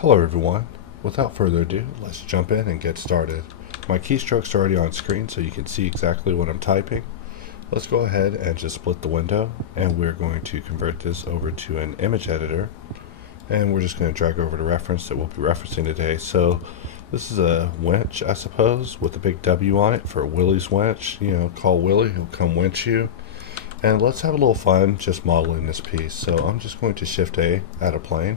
Hello everyone. Without further ado, let's jump in and get started. My keystrokes are already on screen so you can see exactly what I'm typing. Let's go ahead and just split the window, and we're going to convert this over to an image editor, and we're just going to drag over the reference that we'll be referencing today. So this is a winch, I suppose, with a big W on it for Willie's winch. You know, call Willie, he'll come winch you. And let's have a little fun just modeling this piece. So I'm just going to Shift A, add a plane.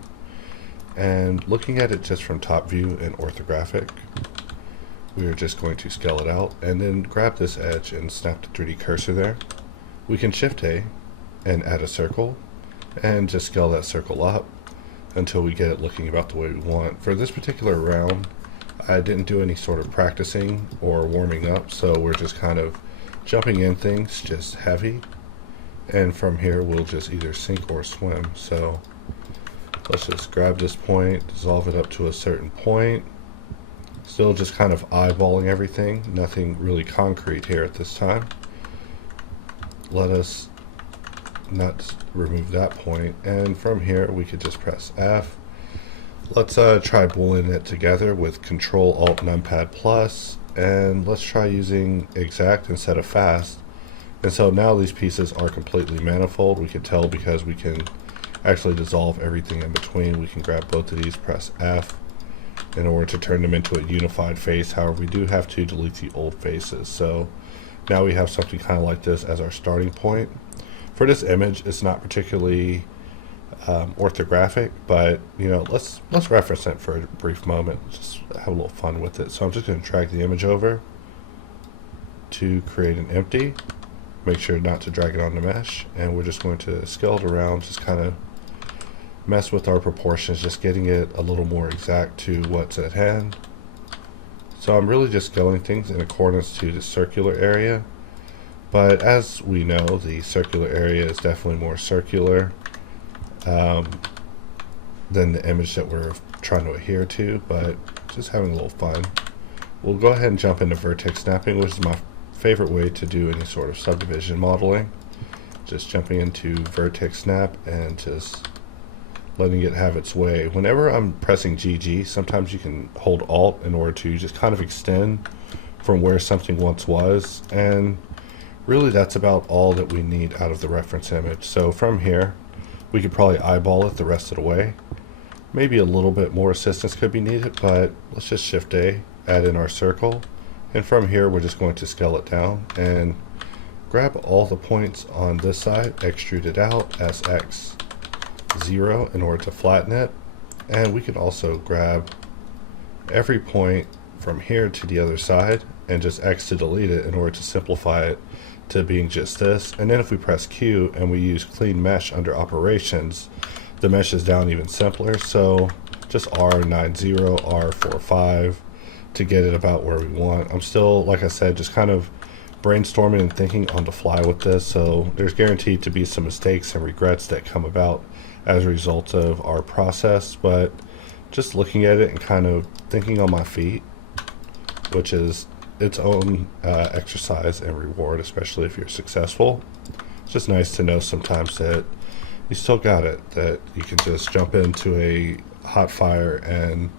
And looking at it just from top view and orthographic, we are just going to scale it out and then grab this edge and snap the 3D cursor there. We can Shift A and add a circle and just scale that circle up until we get it looking about the way we want. For this particular round, I didn't do any sort of practicing or warming up, so we're just kind of jumping in things, just heavy. And from here, we'll just either sink or swim. So let's just grab this point, dissolve it up to a certain point. Still just kind of eyeballing everything, nothing really concrete here at this time. Let us not remove that point, and from here we could just press F. Let's try boolean it together with Control Alt Numpad plus, and let's try using exact instead of fast. And so now these pieces are completely manifold. We can tell because we can actually dissolve everything in between. We can grab both of these, press F in order to turn them into a unified face. However, we do have to delete the old faces. So now we have something kind of like this as our starting point. For this image, it's not particularly orthographic, but you know, let's reference it for a brief moment. Just have a little fun with it. So I'm just going to drag the image over to create an empty. Make sure not to drag it on the mesh, and we're just going to scale it around, just kind of mess with our proportions, just getting it a little more exact to what's at hand. So I'm really just scaling things in accordance to the circular area, but as we know, the circular area is definitely more circular than the image that we're trying to adhere to, but just having a little fun. We'll go ahead and jump into vertex snapping, which is my favorite way to do any sort of subdivision modeling. Just jumping into vertex snap and just letting it have its way. Whenever I'm pressing GG, sometimes you can hold Alt in order to just kind of extend from where something once was, and really that's about all that we need out of the reference image. So from here, we could probably eyeball it the rest of the way. Maybe a little bit more assistance could be needed, but let's just Shift A, add in our circle. And from here, we're just going to scale it down and grab all the points on this side, extrude it out as X0 in order to flatten it. And we can also grab every point from here to the other side and just X to delete it in order to simplify it to being just this. And then if we press Q and we use clean mesh under operations, the mesh is down even simpler. So just R90, R45, to get it about where we want. I'm still, like I said, just kind of brainstorming and thinking on the fly with this, so there's guaranteed to be some mistakes and regrets that come about as a result of our process, but just looking at it and kind of thinking on my feet, which is its own exercise and reward, especially if you're successful. It's just nice to know sometimes that you still got it, that you can just jump into a hot fire and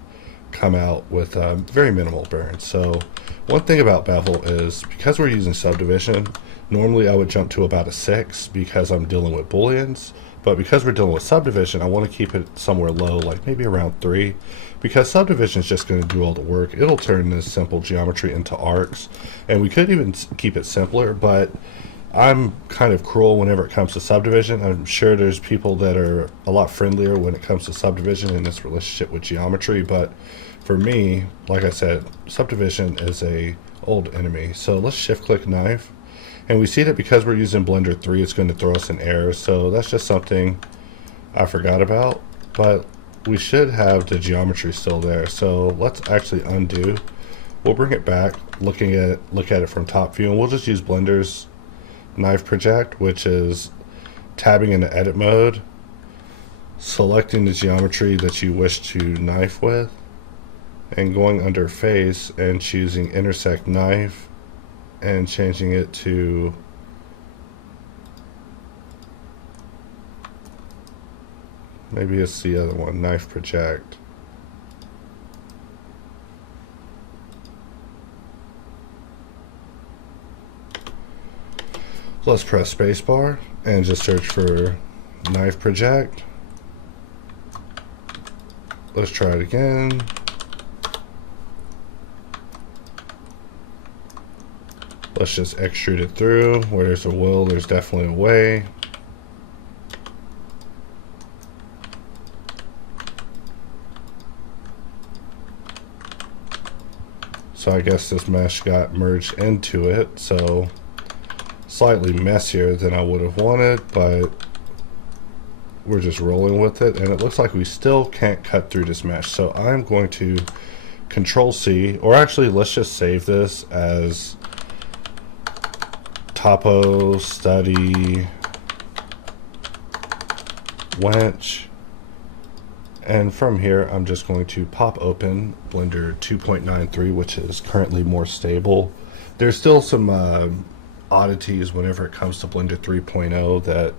come out with very minimal burn. So one thing about bevel is, because we're using subdivision, normally I would jump to about a 6 because I'm dealing with booleans, but because we're dealing with subdivision, I want to keep it somewhere low, like maybe around 3, because subdivision is just going to do all the work. It'll turn this simple geometry into arcs, and we could even keep it simpler, but I'm kind of cruel whenever it comes to subdivision. I'm sure there's people that are a lot friendlier when it comes to subdivision in this relationship with geometry, but for me, like I said, subdivision is a old enemy. So let's shift click knife, and we see that because we're using Blender 3, it's going to throw us an error. So that's just something I forgot about, but we should have the geometry still there. So let's actually undo. We'll bring it back, look at it from top view, and we'll just use Blender's knife project, which is tabbing into edit mode, selecting the geometry that you wish to knife with, and going under face and choosing intersect knife and changing it to Maybe it's the other one, knife project. Let's press spacebar and just search for knife project. Let's try it again. Let's just extrude it through. Where there's a will, there's definitely a way. So I guess this mesh got merged into it, so slightly messier than I would have wanted, but we're just rolling with it, and it looks like we still can't cut through this mesh. So I'm going to Control C, or actually let's just save this as Topostudy Winch, and from here I'm just going to pop open Blender 2.93, which is currently more stable. There's still some oddities whenever it comes to Blender 3.0 that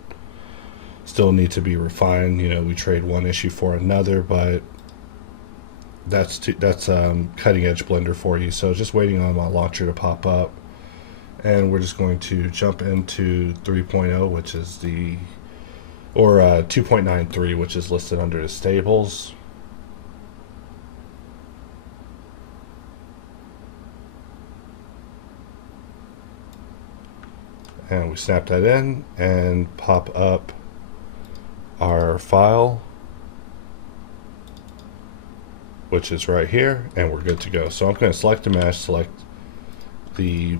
still need to be refined. You know, we trade one issue for another, but that's cutting edge Blender for you. So just waiting on my launcher to pop up, and we're just going to jump into 3.0, which is the, or 2.93, which is listed under the stables. And we snap that in and pop up our file, which is right here, and we're good to go. So I'm going to select the mesh, select the,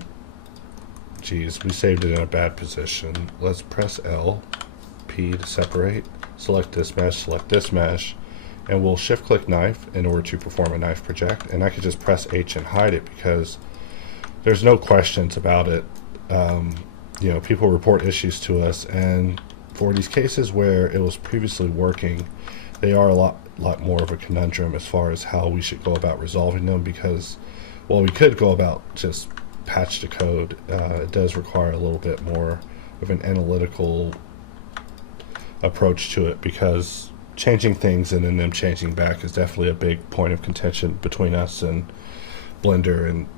geez, we saved it in a bad position. Let's press L, P to separate, select this mesh, and we'll shift click knife in order to perform a knife project. And I could just press H and hide it because there's no questions about it. You know, people report issues to us, and for these cases where it was previously working, they are a lot more of a conundrum as far as how we should go about resolving them, because while we could go about just patch the code, it does require a little bit more of an analytical approach to it, because changing things and then them changing back is definitely a big point of contention between us and Blender, and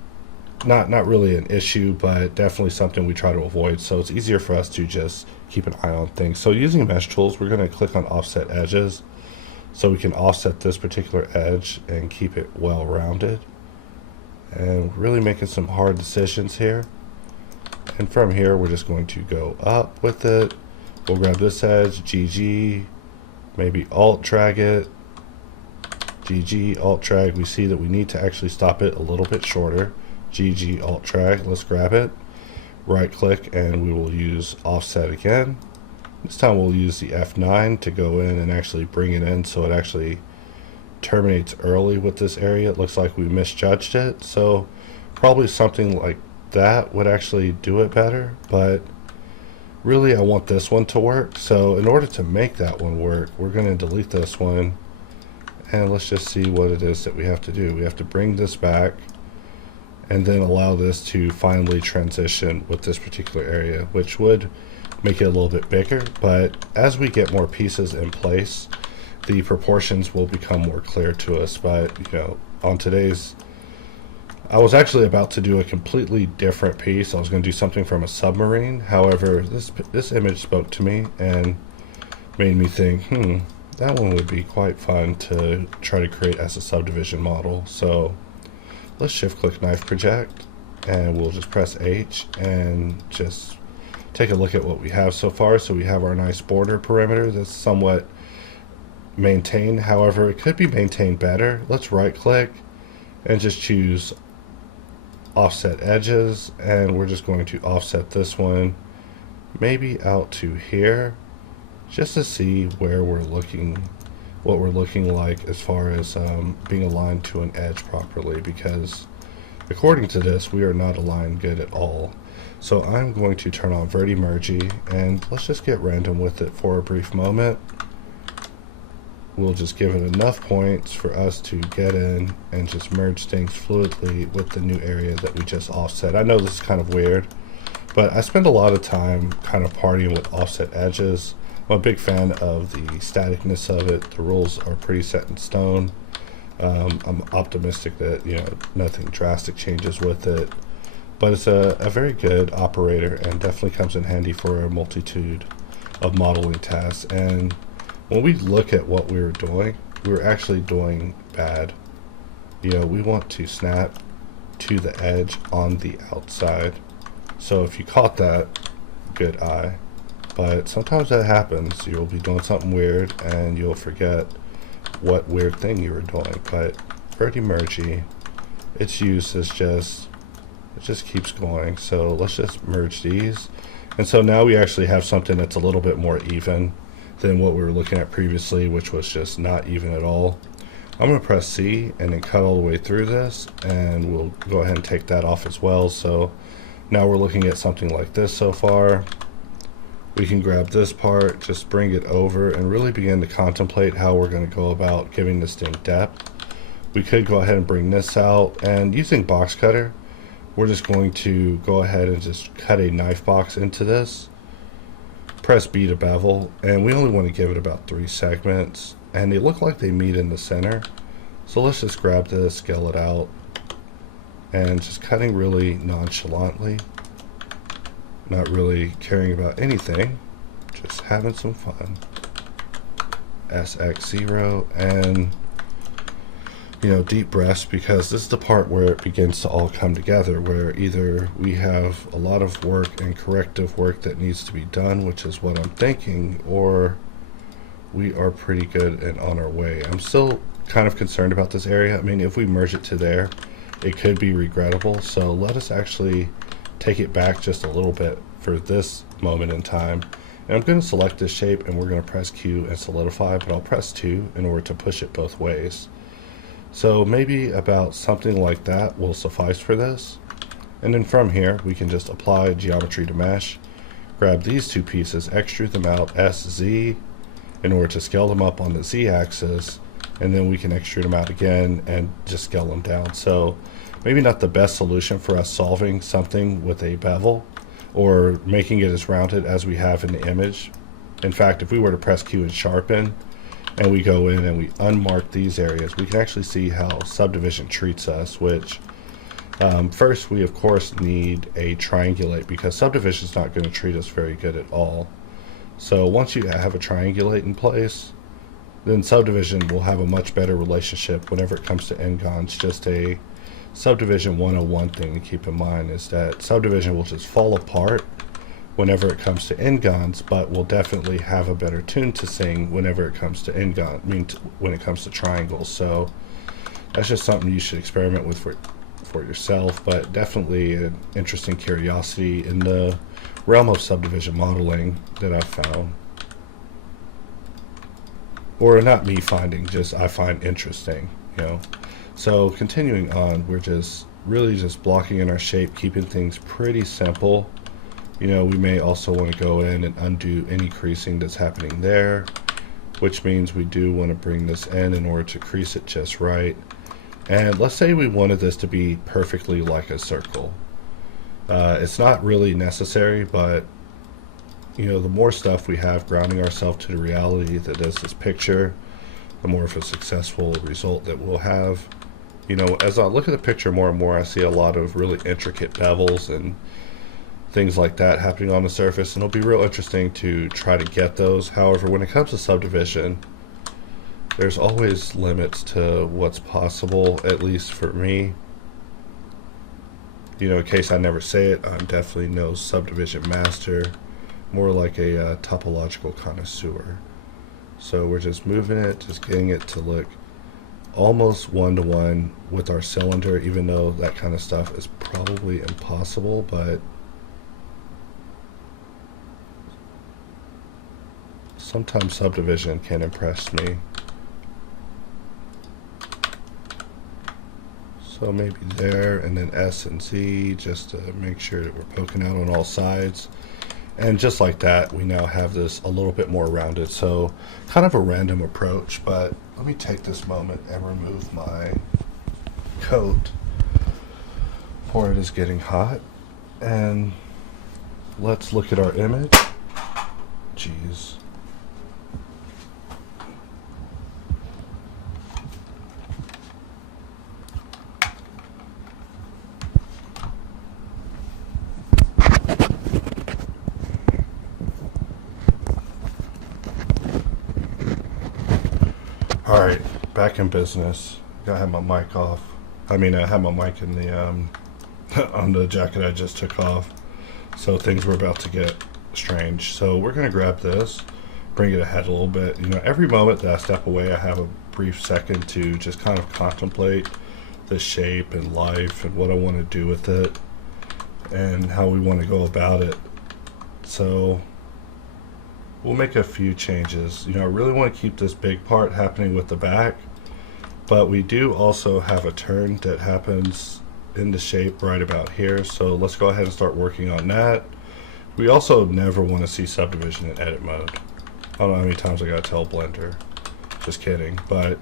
not really an issue, but definitely something we try to avoid. So it's easier for us to just keep an eye on things. So using mesh tools, we're going to click on offset edges, so we can offset this particular edge and keep it well rounded. And really making some hard decisions here. And from here, we're just going to go up with it. We'll grab this edge, GG, maybe alt drag it, GG, alt drag. We see that we need to actually stop it a little bit shorter. GG, alt drag, let's grab it, right click, and we will use offset again. This time we'll use the F9 to go in and actually bring it in so it actually terminates early with this area. It looks like we misjudged it, so probably something like that would actually do it better, but really I want this one to work. So in order to make that one work, we're going to delete this one, and let's just see what it is that we have to do. We have to bring this back and then allow this to finally transition with this particular area, which would make it a little bit bigger. But as we get more pieces in place, the proportions will become more clear to us. But you know, on today's, I was actually about to do a completely different piece. I was going to do something from a submarine. However, this image spoke to me and made me think, that one would be quite fun to try to create as a subdivision model. So let's shift click knife project, and we'll just press H and just take a look at what we have so far. So we have our nice border perimeter that's somewhat maintained. However, it could be maintained better. Let's right click and just choose offset edges, and we're just going to offset this one maybe out to here, just to see where we're looking, what we're looking like as far as being aligned to an edge properly, because according to this we are not aligned good at all. So I'm going to turn on Vertimergy, and let's just get random with it for a brief moment. We'll just give it enough points for us to get in and just merge things fluidly with the new area that we just offset. I know this is kind of weird, but I spend a lot of time kind of partying with offset edges. I'm a big fan of the staticness of it. The rules are pretty set in stone. I'm optimistic that, you know, nothing drastic changes with it. but it's a very good operator and definitely comes in handy for a multitude of modeling tasks. And when we look at what we were actually doing bad. You know, we want to snap to the edge on the outside. So if you caught that, good eye. But sometimes that happens. You'll be doing something weird and you'll forget what weird thing you were doing. But pretty mergy. Its use is just, it just keeps going. So let's just merge these. And so now we actually have something that's a little bit more even than what we were looking at previously, which was just not even at all. I'm going to press C and then cut all the way through this, and we'll go ahead and take that off as well. So now we're looking at something like this so far. We can grab this part, just bring it over, and really begin to contemplate how we're going to go about giving this thing depth. We could go ahead and bring this out, and using Boxcutter, we're just going to go ahead and just cut a knife box into this. Press B to bevel, and we only want to give it about 3 segments, and they look like they meet in the center. So let's just grab this, scale it out, and just cutting really nonchalantly, not really caring about anything, just having some fun. SX0, and you know, deep breaths, because this is the part where it begins to all come together, where either we have a lot of work and corrective work that needs to be done, which is what I'm thinking, or we are pretty good and on our way. I'm still kind of concerned about this area. I mean, if we merge it to there, it could be regrettable. So let us actually take it back just a little bit for this moment in time. And I'm going to select this shape, and we're going to press Q and solidify, but I'll press 2 in order to push it both ways. So maybe about something like that will suffice for this. And then from here, we can just apply geometry to mesh, grab these 2 pieces, extrude them out SZ in order to scale them up on the Z axis, and then we can extrude them out again and just scale them down. So maybe not the best solution for us solving something with a bevel or making it as rounded as we have in the image. In fact, if we were to press Q and sharpen, and we go in and we unmark these areas, we can actually see how subdivision treats us, which first we of course need a triangulate, because subdivision is not going to treat us very good at all. So once you have a triangulate in place, then subdivision will have a much better relationship whenever it comes to n-gons. Just a subdivision 101 thing to keep in mind is that subdivision will just fall apart whenever it comes to n-gons, but will definitely have a better tune to sing whenever it comes to n-gon, when it comes to triangles. So that's just something you should experiment with for yourself, but definitely an interesting curiosity in the realm of subdivision modeling that I've found. Or not me finding, just I find interesting, you know. So continuing on, we're just really just blocking in our shape, keeping things pretty simple. You know, we may also want to go in and undo any creasing that's happening there, which means we do want to bring this in order to crease it just right. And let's say we wanted this to be perfectly like a circle. It's not really necessary, but you know, the more stuff we have grounding ourselves to the reality that is this picture, the more of a successful result that we'll have. You know, as I look at the picture more and more, I see a lot of really intricate bevels and things like that happening on the surface, and it'll be real interesting to try to get those. However, when it comes to subdivision, there's always limits to what's possible, at least for me. You know, in case I never say it, I'm definitely no subdivision master, more like a topological connoisseur. So we're just moving it, just getting it to look almost one-to-one with our cylinder, even though that kind of stuff is probably impossible, but sometimes subdivision can impress me. So maybe there, and then S and Z, just to make sure that we're poking out on all sides. And just like that, we now have this a little bit more rounded. So kind of a random approach, but let me take this moment and remove my coat, for it is getting hot. And let's look at our image. Jeez. back in business. Gotta have my mic off. I mean, I had my mic in the on the jacket I just took off, so things were about to get strange. So we're gonna grab this, bring it ahead a little bit. You know, every moment that I step away, I have a brief second to just kind of contemplate the shape and life and what I want to do with it and how we want to go about it. So we'll make a few changes. You know, I really want to keep this big part happening with the back, but we do also have a turn that happens in the shape right about here. So let's go ahead and start working on that. We also never want to see subdivision in edit mode. I don't know how many times I gotta tell Blender. Just kidding, but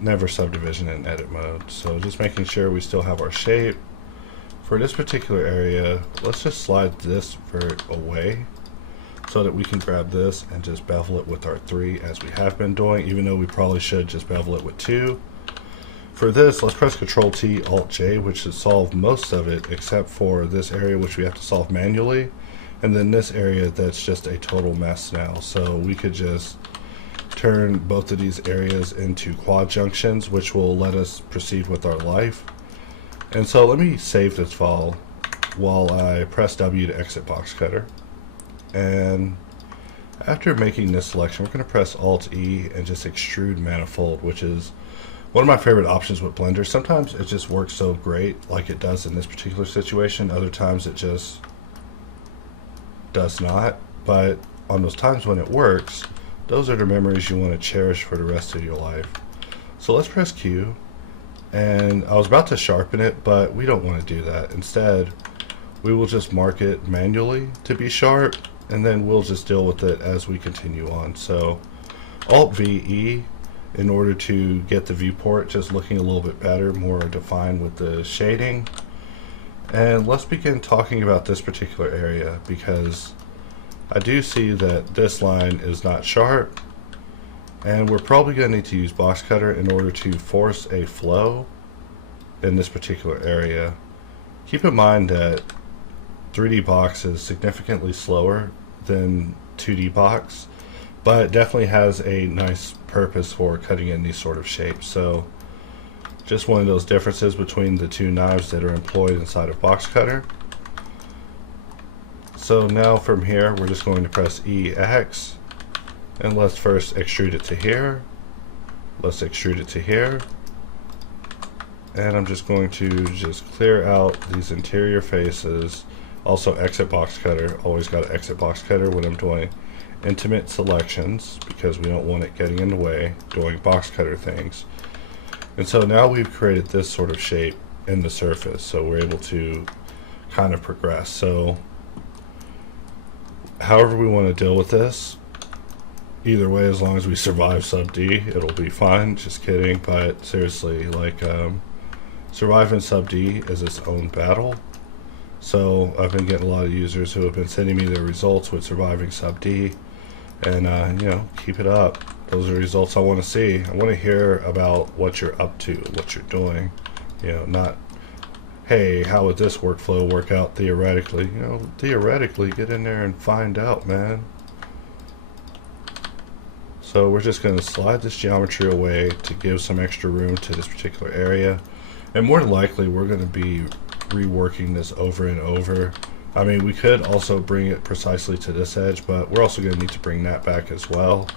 never subdivision in edit mode. So just making sure we still have our shape. For this particular area, let's just slide this vert away so that we can grab this and just bevel it with our 3 as we have been doing, even though we probably should just bevel it with 2. For this, let's press Ctrl T, Alt J, which should solve most of it except for this area which we have to solve manually, and then this area that's just a total mess now. So we could just turn both of these areas into quad junctions, which will let us proceed with our life. And so let me save this file while I press W to exit Boxcutter. And after making this selection, we're going to press Alt E and just extrude manifold, which is one of my favorite options with Blender. Sometimes it just works so great, like it does in this particular situation. Other times it just does not. But on those times when it works, those are the memories you want to cherish for the rest of your life. So let's press Q. And I was about to sharpen it, but we don't want to do that. Instead, we will just mark it manually to be sharp, and then we'll just deal with it as we continue on. So Alt V E in order to get the viewport just looking a little bit better, more defined with the shading. And let's begin talking about this particular area, because I do see that this line is not sharp, and we're probably going to need to use Boxcutter in order to force a flow in this particular area. Keep in mind that 3D box is significantly slower than 2D box, but it definitely has a nice purpose for cutting in these sort of shapes. So just one of those differences between the two knives that are employed inside of Boxcutter. So now from here, we're just going to press EX, and let's first extrude it to here. Let's extrude it to here. And I'm just going to just clear out these interior faces. Also exit Boxcutter. Always got to exit Boxcutter when I'm doing intimate selections, because we don't want it getting in the way doing Boxcutter things. And so now we've created this sort of shape in the surface, so we're able to kind of progress. So however we want to deal with this, either way, as long as we survive sub D, it'll be fine. Just kidding, but seriously, like surviving sub D is its own battle. So I've been getting a lot of users who have been sending me their results with surviving sub D, and you know, keep it up. Those are results I want to see. I want to hear about what you're up to, what you're doing. You know, not, hey, how would this workflow work out theoretically? You know, theoretically, get in there and find out, man. So we're just going to slide this geometry away to give some extra room to this particular area. And more than likely, we're going to be reworking this over and over. I mean, we could also bring it precisely to this edge, but we're also going to need to bring that back as well.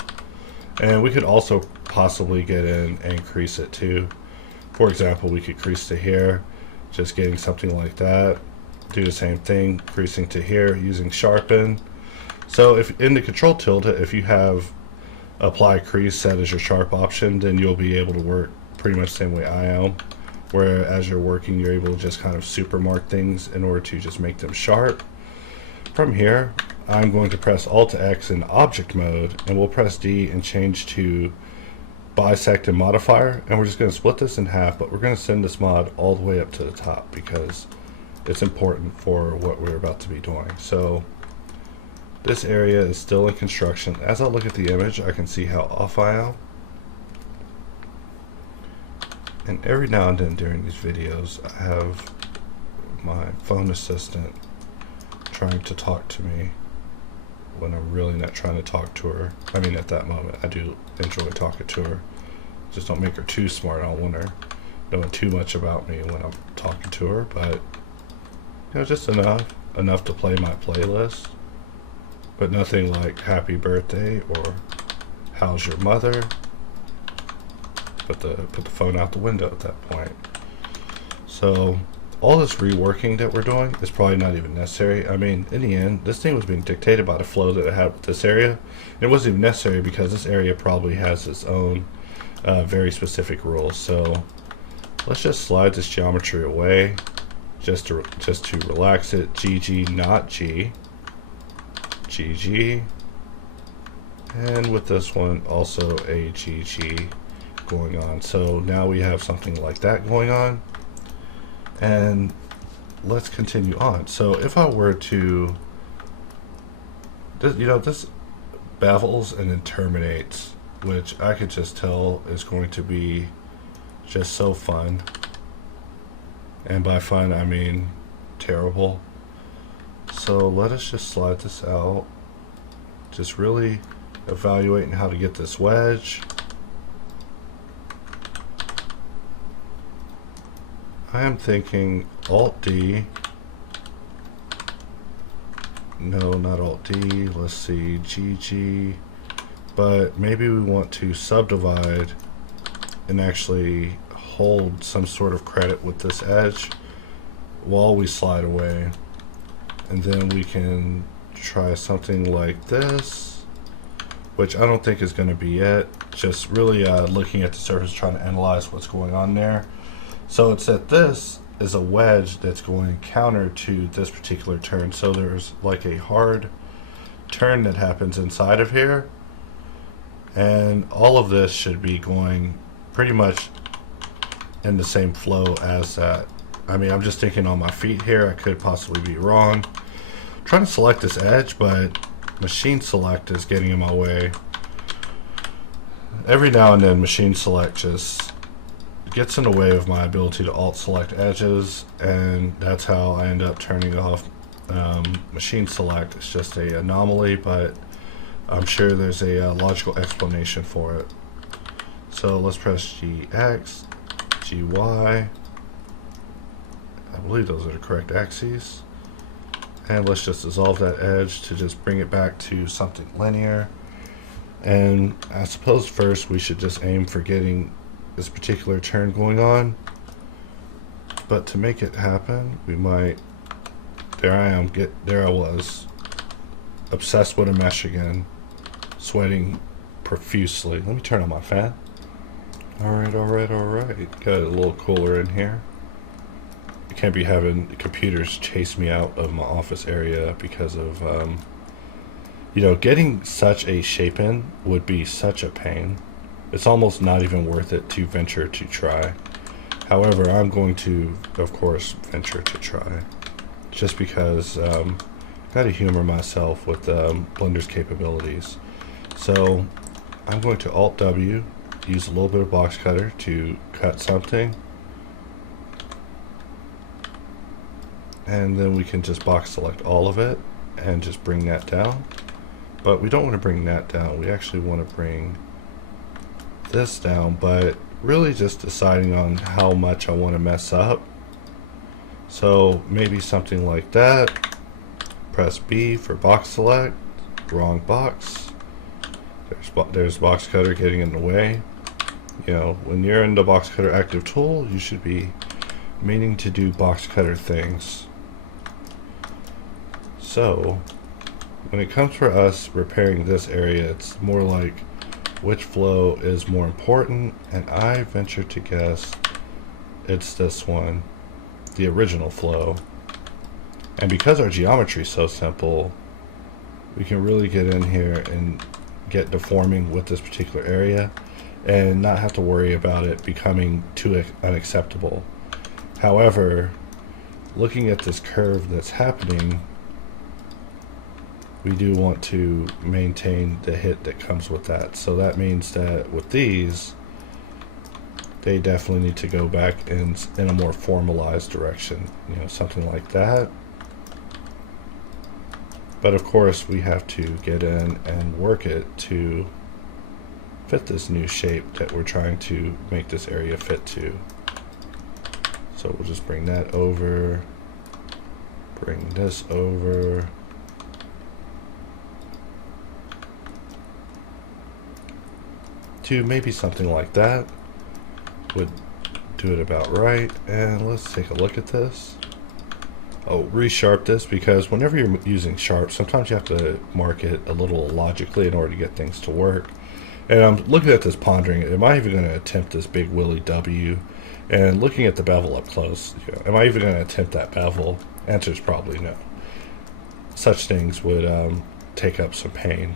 And we could also possibly get in and crease it too. For example, we could crease to here, just getting something like that. Do the same thing, creasing to here using sharpen. So if in the control tilde, if you have apply crease set as your sharp option, then you'll be able to work pretty much the same way I am. Where as you're working, you're able to just kind of super mark things in order to just make them sharp. From here, I'm going to press Alt X in object mode, and we'll press D and change to bisect and modifier, and we're just going to split this in half, but we're going to send this mod all the way up to the top because it's important for what we're about to be doing. So this area is still in construction. As I look at the image, I can see how off I am. And every now and then during these videos, I have my phone assistant trying to talk to me when I'm really not trying to talk to her. I mean, at that moment, I do enjoy talking to her. Just don't make her too smart. I don't want her knowing too much about me when I'm talking to her, but you know, just enough to play my playlist, but nothing like happy birthday or how's your mother. Put the phone out the window at that point. So all this reworking that we're doing is probably not even necessary. I mean, in the end, this thing was being dictated by the flow that it had with this area. And it wasn't even necessary because this area probably has its own very specific rules. So let's just slide this geometry away just to relax it. GG, not G. GG. And with this one, also a GG going on. So now we have something like that going on. And let's continue on. So if I were to, you know, this bevels and then terminates, which I could just tell is going to be just so fun. And by fun, I mean terrible. So let us just slide this out. Just really evaluating how to get this wedge. I am thinking Alt-D. No, not Alt-D. Let's see, GG. But maybe we want to subdivide and actually hold some sort of credit with this edge while we slide away. And then we can try something like this, which I don't think is going to be it. Just really looking at the surface, trying to analyze what's going on there. So it's that this is a wedge that's going counter to this particular turn. So there's like a hard turn that happens inside of here. And all of this should be going pretty much in the same flow as that. I mean, I'm just thinking on my feet here. I could possibly be wrong. I'm trying to select this edge, but machine select is getting in my way. Every now and then machine select just gets in the way of my ability to alt select edges, and that's how I end up turning off machine select. It's just a anomaly, but I'm sure there's a logical explanation for it. So let's press GX, GY. I believe those are the correct axes. And let's just dissolve that edge to just bring it back to something linear. And I suppose first we should just aim for getting this particular turn going on. But to make it happen, we might, there I was, obsessed with a mesh again, sweating profusely. Let me turn on my fan. Alright. Got it a little cooler in here. I can't be having computers chase me out of my office area because of, you know, getting such a shape in would be such a pain. It's almost not even worth it to venture to try. However, I'm going to, of course, venture to try. Just because I gotta humor myself with Blender's capabilities. So I'm going to Alt-W, use a little bit of Boxcutter to cut something. And then we can just box select all of it and just bring that down. But we don't want to bring that down. We actually want to bring this down, but really just deciding on how much I want to mess up. So maybe something like that. Press B for box select. Wrong box. There's Boxcutter getting in the way. You know, when you're in the Boxcutter active tool, you should be meaning to do Boxcutter things. So when it comes for us repairing this area, it's more like which flow is more important, and I venture to guess it's this one, the original flow. And because our geometry is so simple, we can really get in here and get deforming with this particular area and not have to worry about it becoming too unacceptable. However, looking at this curve that's happening, we do want to maintain the hit that comes with that. So that means that with these, they definitely need to go back in a more formalized direction, you know, something like that. But of course, we have to get in and work it to fit this new shape that we're trying to make this area fit to. So we'll just bring that over, bring this over, to maybe something like that. Would do it about right. And let's take a look at this. Oh, resharp this, because whenever you're using sharp, sometimes you have to mark it a little logically in order to get things to work. And I'm looking at this, pondering, am I even going to attempt this big Willy W? And looking at the bevel up close, you know, am I even going to attempt that bevel? Answer is probably no. Such things would take up some pain.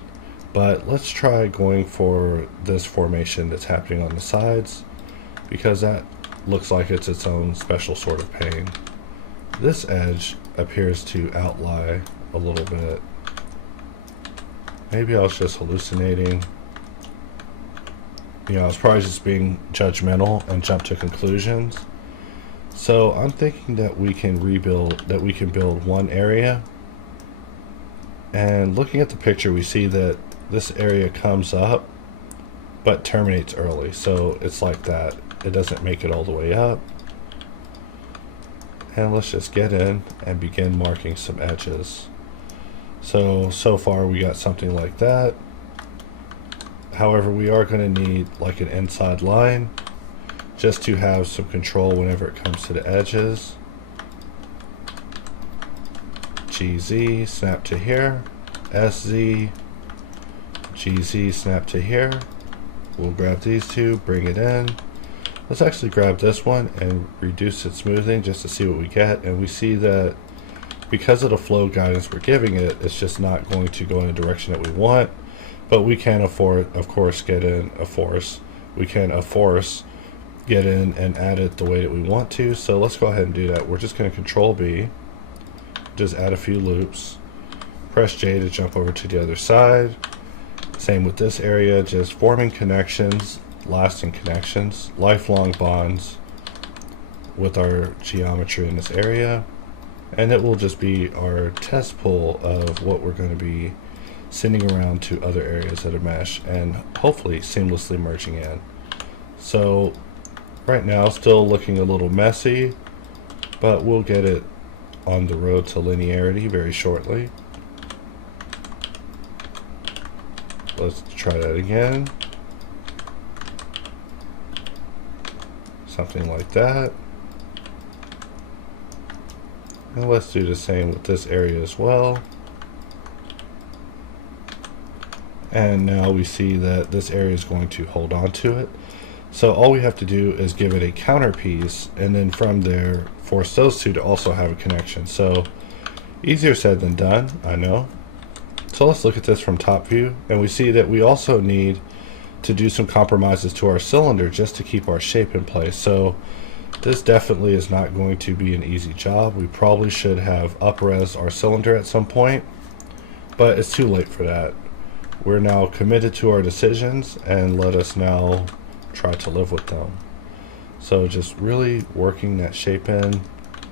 But let's try going for this formation that's happening on the sides, because that looks like it's its own special sort of pain. This edge appears to outlie a little bit. Maybe I was just hallucinating. You know, I was probably just being judgmental and jump to conclusions. So I'm thinking that we can build one area. And looking at the picture, we see that this area comes up but terminates early. So it's like that. It doesn't make it all the way up. And let's just get in and begin marking some edges. So far we got something like that. However, we are going to need like an inside line just to have some control whenever it comes to the edges. GZ, snap to here. SZ, GZ, snap to here. We'll grab these two, bring it in. Let's actually grab this one and reduce its smoothing just to see what we get. And we see that because of the flow guidance we're giving it, it's just not going to go in the direction that we want. But we can of course get in a force. We can get in and add it the way that we want to. So let's go ahead and do that. We're just going to Control B, just add a few loops, press J to jump over to the other side. Same with this area, just forming connections, lasting connections, lifelong bonds with our geometry in this area. And it will just be our test pool of what we're going to be sending around to other areas of the mesh and hopefully seamlessly merging in. So right now still looking a little messy, but we'll get it on the road to linearity very shortly. Let's try that again. Something like that. And let's do the same with this area as well. And now we see that this area is going to hold on to it. So all we have to do is give it a counter piece, and then from there force those two to also have a connection. So easier said than done, I know. So let's look at this from top view, and we see that we also need to do some compromises to our cylinder just to keep our shape in place. So this definitely is not going to be an easy job. We probably should have up-res our cylinder at some point, but it's too late for that. We're now committed to our decisions, and let us now try to live with them. So just really working that shape in,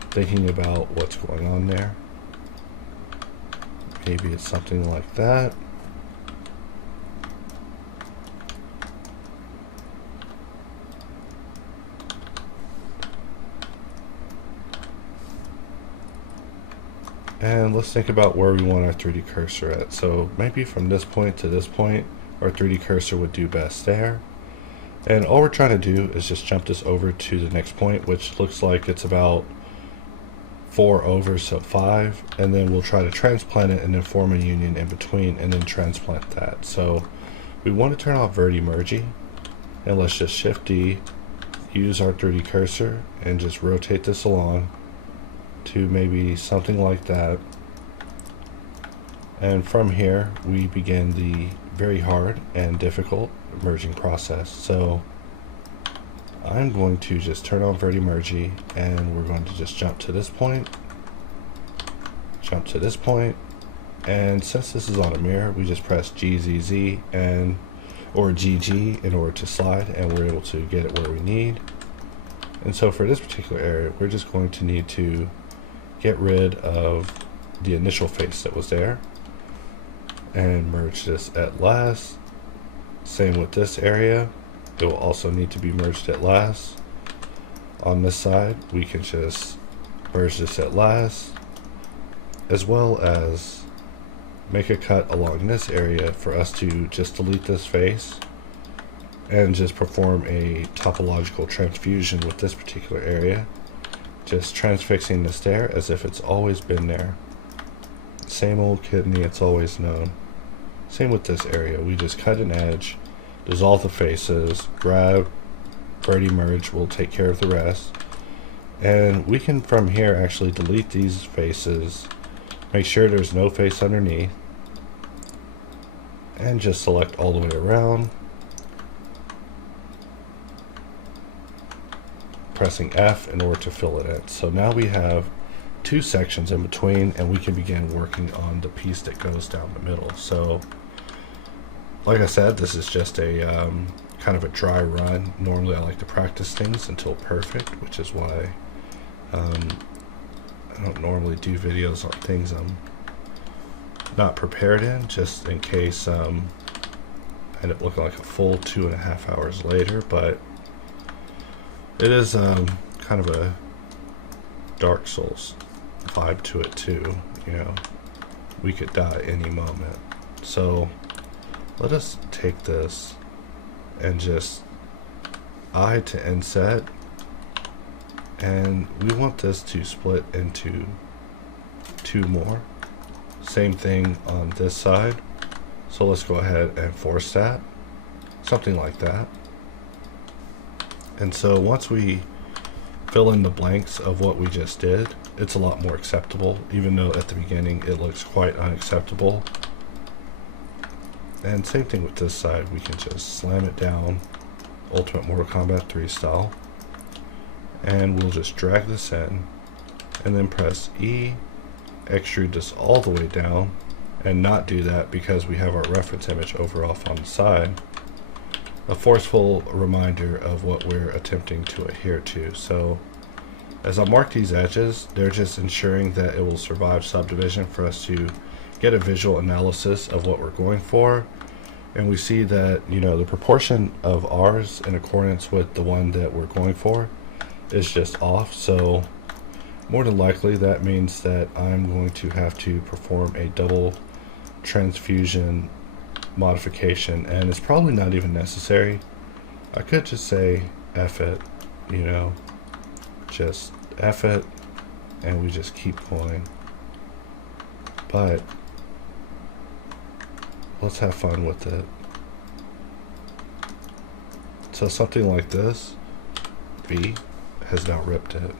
thinking about what's going on there. Maybe it's something like that. And let's think about where we want our 3D cursor at. So maybe from this point to this point, our 3D cursor would do best there. And all we're trying to do is just jump this over to the next point, which looks like it's about 4 over, so 5. And then we'll try to transplant it and then form a union in between and then transplant that. So we want to turn off verti-mergy, and let's just Shift D, use our 3D cursor, and just rotate this along to maybe something like that. And from here we begin the very hard and difficult merging process. So I'm going to just turn on verti-mergy, and we're going to just jump to this point, jump to this point, and since this is on a mirror, we just press GZZ and or GG in order to slide, and we're able to get it where we need. And so for this particular area, we're just going to need to get rid of the initial face that was there and merge this at last. Same with this area. It will also need to be merged at last. On this side, we can just merge this at last, as well as make a cut along this area for us to just delete this face and just perform a topological transfusion with this particular area, just transfixing this there as if it's always been there. Same old kidney, it's always known. Same with this area. We just cut an edge, dissolve the faces, grab, Birdie merge will take care of the rest. And we can from here actually delete these faces, make sure there's no face underneath, and just select all the way around, pressing F in order to fill it in. So now we have two sections in between, and we can begin working on the piece that goes down the middle. So like I said, this is just a kind of a dry run. Normally I like to practice things until perfect, which is why I don't normally do videos on things I'm not prepared in, just in case I end up looking like a full 2.5 hours later. But it is kind of a Dark Souls vibe to it too, you know. We could die any moment. So let us take this and just eye to inset, and we want this to split into two more. Same thing on this side, so let's go ahead and force that, something like that. And so once we fill in the blanks of what we just did, it's a lot more acceptable, even though at the beginning it looks quite unacceptable. And same thing with this side, we can just slam it down, Ultimate Mortal Kombat 3 style, and we'll just drag this in, and then press E, extrude this all the way down, and not do that because we have our reference image over off on the side. A forceful reminder of what we're attempting to adhere to. So as I mark these edges, they're just ensuring that it will survive subdivision for us to get a visual analysis of what we're going for. And we see that, you know, the proportion of ours in accordance with the one that we're going for is just off. So more than likely that means that I'm going to have to perform a double transfusion modification, and it's probably not even necessary. I could just say F it, you know, just F it, and we just keep going. But let's have fun with it. So something like this, V, has now ripped it.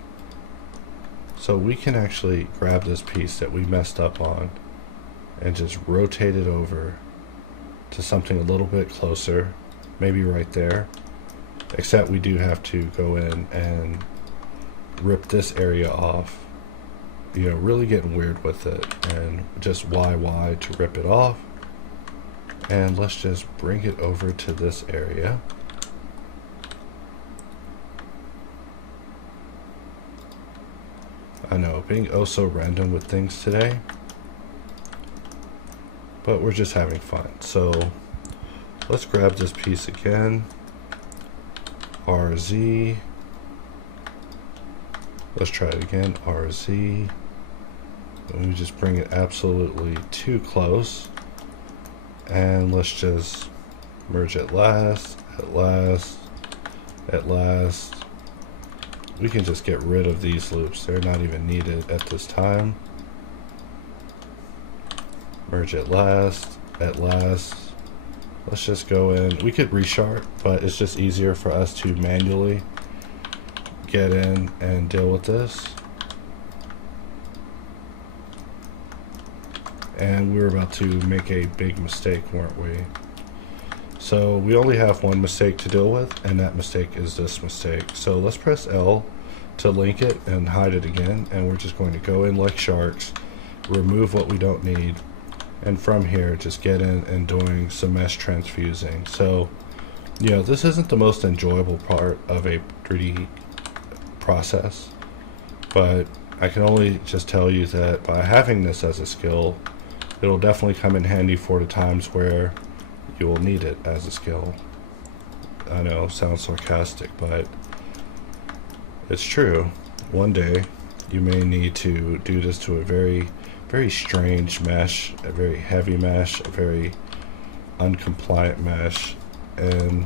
So we can actually grab this piece that we messed up on and just rotate it over to something a little bit closer, maybe right there. Except we do have to go in and rip this area off, you know, really getting weird with it, and just Y to rip it off. And let's just bring it over to this area. I know, being oh so random with things today, but we're just having fun. So let's grab this piece again, RZ, let's try it again, RZ, and we just bring it absolutely too close, and let's just merge at last, at last, at last. We can just get rid of these loops, they're not even needed at this time. Merge at last, at last. Let's just go in. We could reshart, but it's just easier for us to manually get in and deal with this. And we were about to make a big mistake, weren't we? So we only have one mistake to deal with, and that mistake is this mistake. So let's press L to link it and hide it again, and we're just going to go in like sharks, remove what we don't need, and from here just get in and doing some mesh transfusing. So, you know, this isn't the most enjoyable part of a 3D process, but I can only just tell you that by having this as a skill, it'll definitely come in handy for the times where you will need it as a skill. I know, sounds sarcastic, but it's true. One day you may need to do this to a very, very strange mesh, a very heavy mesh, a very uncompliant mesh, and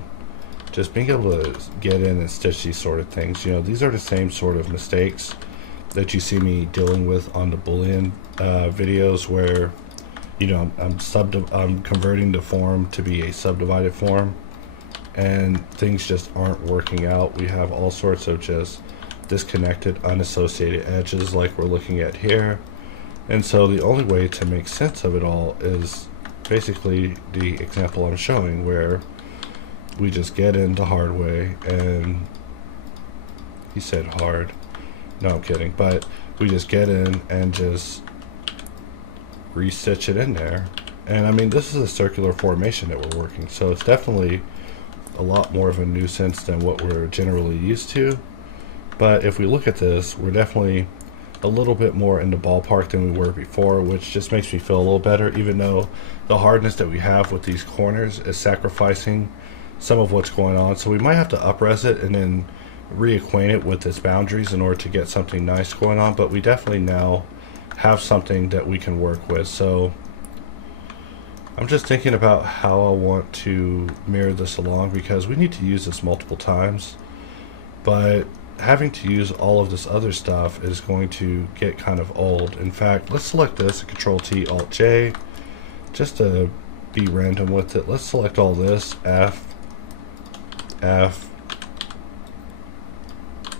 just being able to get in and stitch these sort of things. You know, these are the same sort of mistakes that you see me dealing with on the Boolean videos, where, you know, I'm converting the form to be a subdivided form, and things just aren't working out. We have all sorts of just disconnected, unassociated edges like we're looking at here. And so the only way to make sense of it all is basically the example I'm showing, where we just get into hard way, and he said hard. No, I'm kidding. But we just get in and just re-stitch it in there. And I mean, this is a circular formation that we're working, so it's definitely a lot more of a nuisance than what we're generally used to. But if we look at this, we're definitely a little bit more in the ballpark than we were before, which just makes me feel a little better, even though the hardness that we have with these corners is sacrificing some of what's going on. So we might have to up-res it and then reacquaint it with its boundaries in order to get something nice going on, but we definitely now have something that we can work with. So I'm just thinking about how I want to mirror this along, because we need to use this multiple times, but having to use all of this other stuff is going to get kind of old. In fact, let's select this, Control T, Alt J, just to be random with it. Let's select all this, F, F,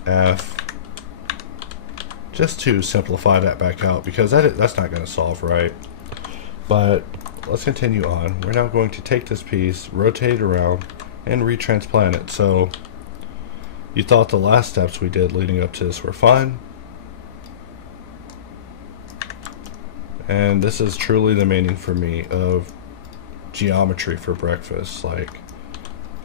F, just to simplify that back out, because that's not going to solve right. But let's continue on. We're now going to take this piece, rotate it around, and retransplant it. So you thought the last steps we did leading up to this were fun, and this is truly the meaning for me of geometry for breakfast. Like,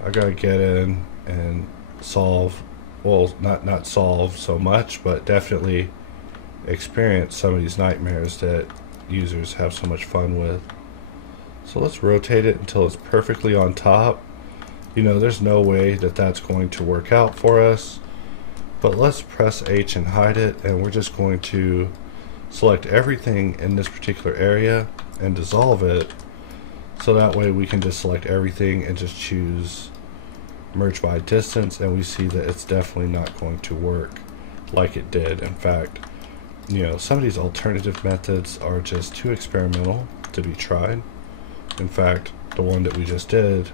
I gotta get in and solve, well, not solve so much, but definitely experience some of these nightmares that users have so much fun with. So let's rotate it until it's perfectly on top. You know, there's no way that that's going to work out for us, but let's press H and hide it, and we're just going to select everything in this particular area and dissolve it, so that way we can just select everything and just choose merge by distance, and we see that it's definitely not going to work like it did. In fact, you know, some of these alternative methods are just too experimental to be tried. In fact, the one that we just did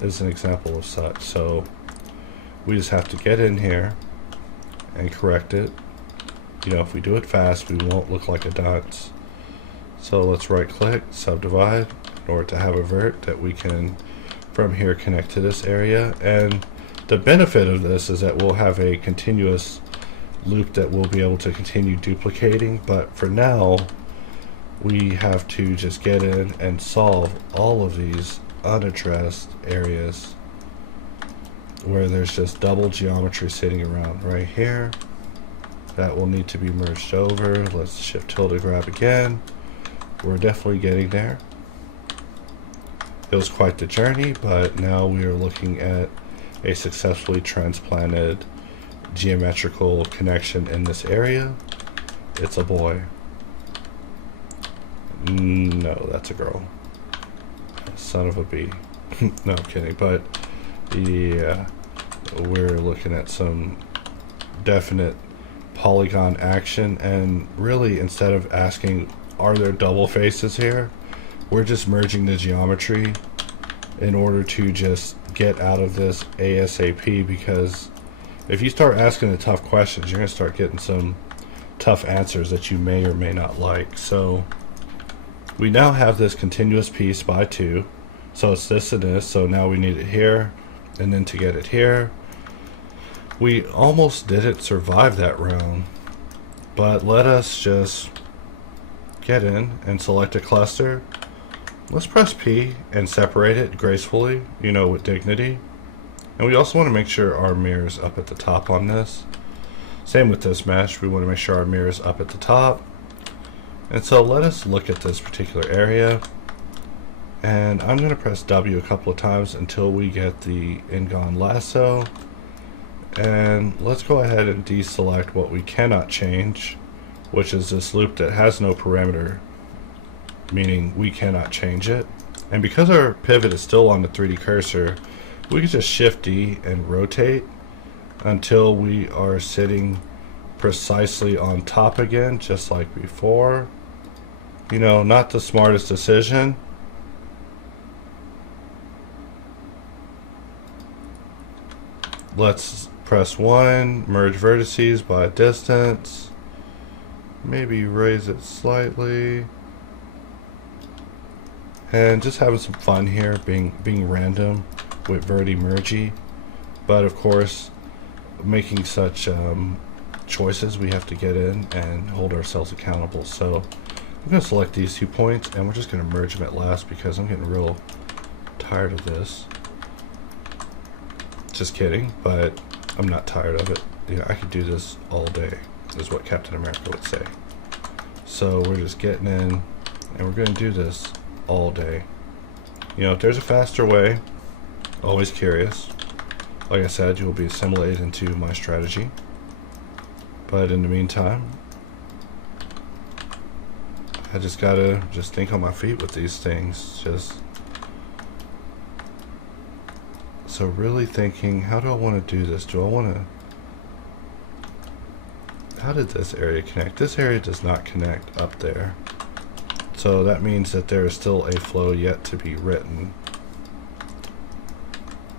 is an example of such. So we just have to get in here and correct it. You know, if we do it fast, we won't look like a dunce. So let's right click, subdivide, in order to have a vert that we can from here connect to this area. And the benefit of this is that we'll have a continuous loop that we'll be able to continue duplicating, but for now we have to just get in and solve all of these unaddressed areas where there's just double geometry sitting around right here. That will need to be merged over. Let's shift tilde grab again. We're definitely getting there. It was quite the journey, but now we are looking at a successfully transplanted geometrical connection in this area. It's a boy. No, that's a girl. Son of a bee. No, I'm kidding. But yeah, we're looking at some definite polygon action, and really, instead of asking are there double faces here, we're just merging the geometry in order to just get out of this ASAP, because if you start asking the tough questions, you're going to start getting some tough answers that you may or may not like. So we now have this continuous piece by 2. So it's this and this. So now we need it here, and then to get it here. We almost didn't survive that round, but let us just get in and select a cluster. Let's press P and separate it gracefully, you know, with dignity. And we also want to make sure our mirror is up at the top on this. Same with this mesh, we want to make sure our mirror is up at the top. And so let us look at this particular area. And I'm going to press W a couple of times until we get the Ingon lasso. And let's go ahead and deselect what we cannot change, which is this loop that has no parameter, meaning we cannot change it. And because our pivot is still on the 3D cursor, we can just Shift D and rotate until we are sitting precisely on top again, just like before. You know, not the smartest decision. Let's press 1, merge vertices by distance. Maybe raise it slightly. And just having some fun here, being random with verti mergy. But of course, making such choices, we have to get in and hold ourselves accountable. So I'm going to select these 2 points, and we're just going to merge them at last because I'm getting real tired of this. Just kidding, but I'm not tired of it. You know, I could do this all day, is what Captain America would say. So we're just getting in, and we're going to do this all day. You know, if there's a faster way, always curious. Like I said, you'll be assimilated into my strategy. But in the meantime, I just gotta think on my feet with these things. So really thinking, how do I want to do this? Do I want to... How did this area connect? This area does not connect up there. So that means that there is still a flow yet to be written.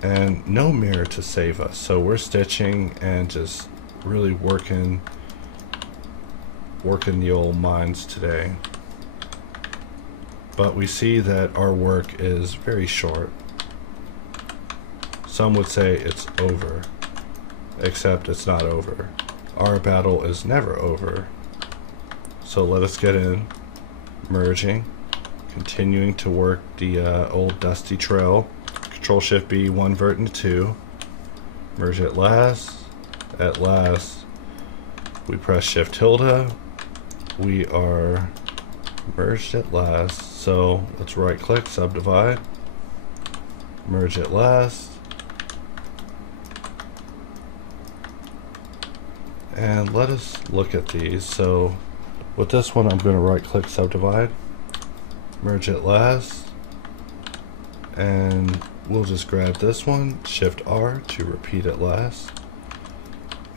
And no mirror to save us. So we're stitching and just really working the old minds today. But we see that our work is very short. Some would say it's over, except it's not over. Our battle is never over. So let us get in, merging, continuing to work the old dusty trail. Control Shift B, 1 vert into 2, merge at last. At last, we press Shift tilde. We are merged at last. So let's right click, subdivide, merge at last. And let us look at these. So with this one, I'm going to right click, subdivide, merge at last. And we'll just grab this one, Shift R to repeat at last.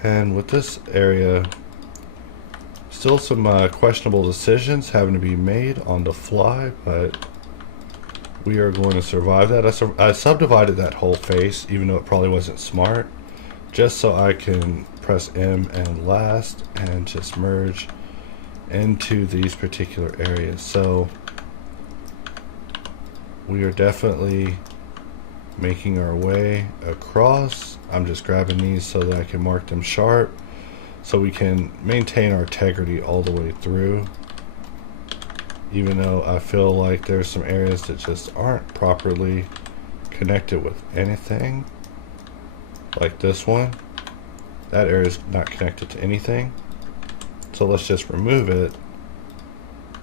And with this area, still some questionable decisions having to be made on the fly, but we are going to survive that. I subdivided that whole face, even though it probably wasn't smart, just so I can press M and last and just merge into these particular areas. So we are definitely making our way across. I'm just grabbing these so that I can mark them sharp so we can maintain our integrity all the way through, even though I feel like there's some areas that just aren't properly connected with anything, like this one. That area is not connected to anything, so let's just remove it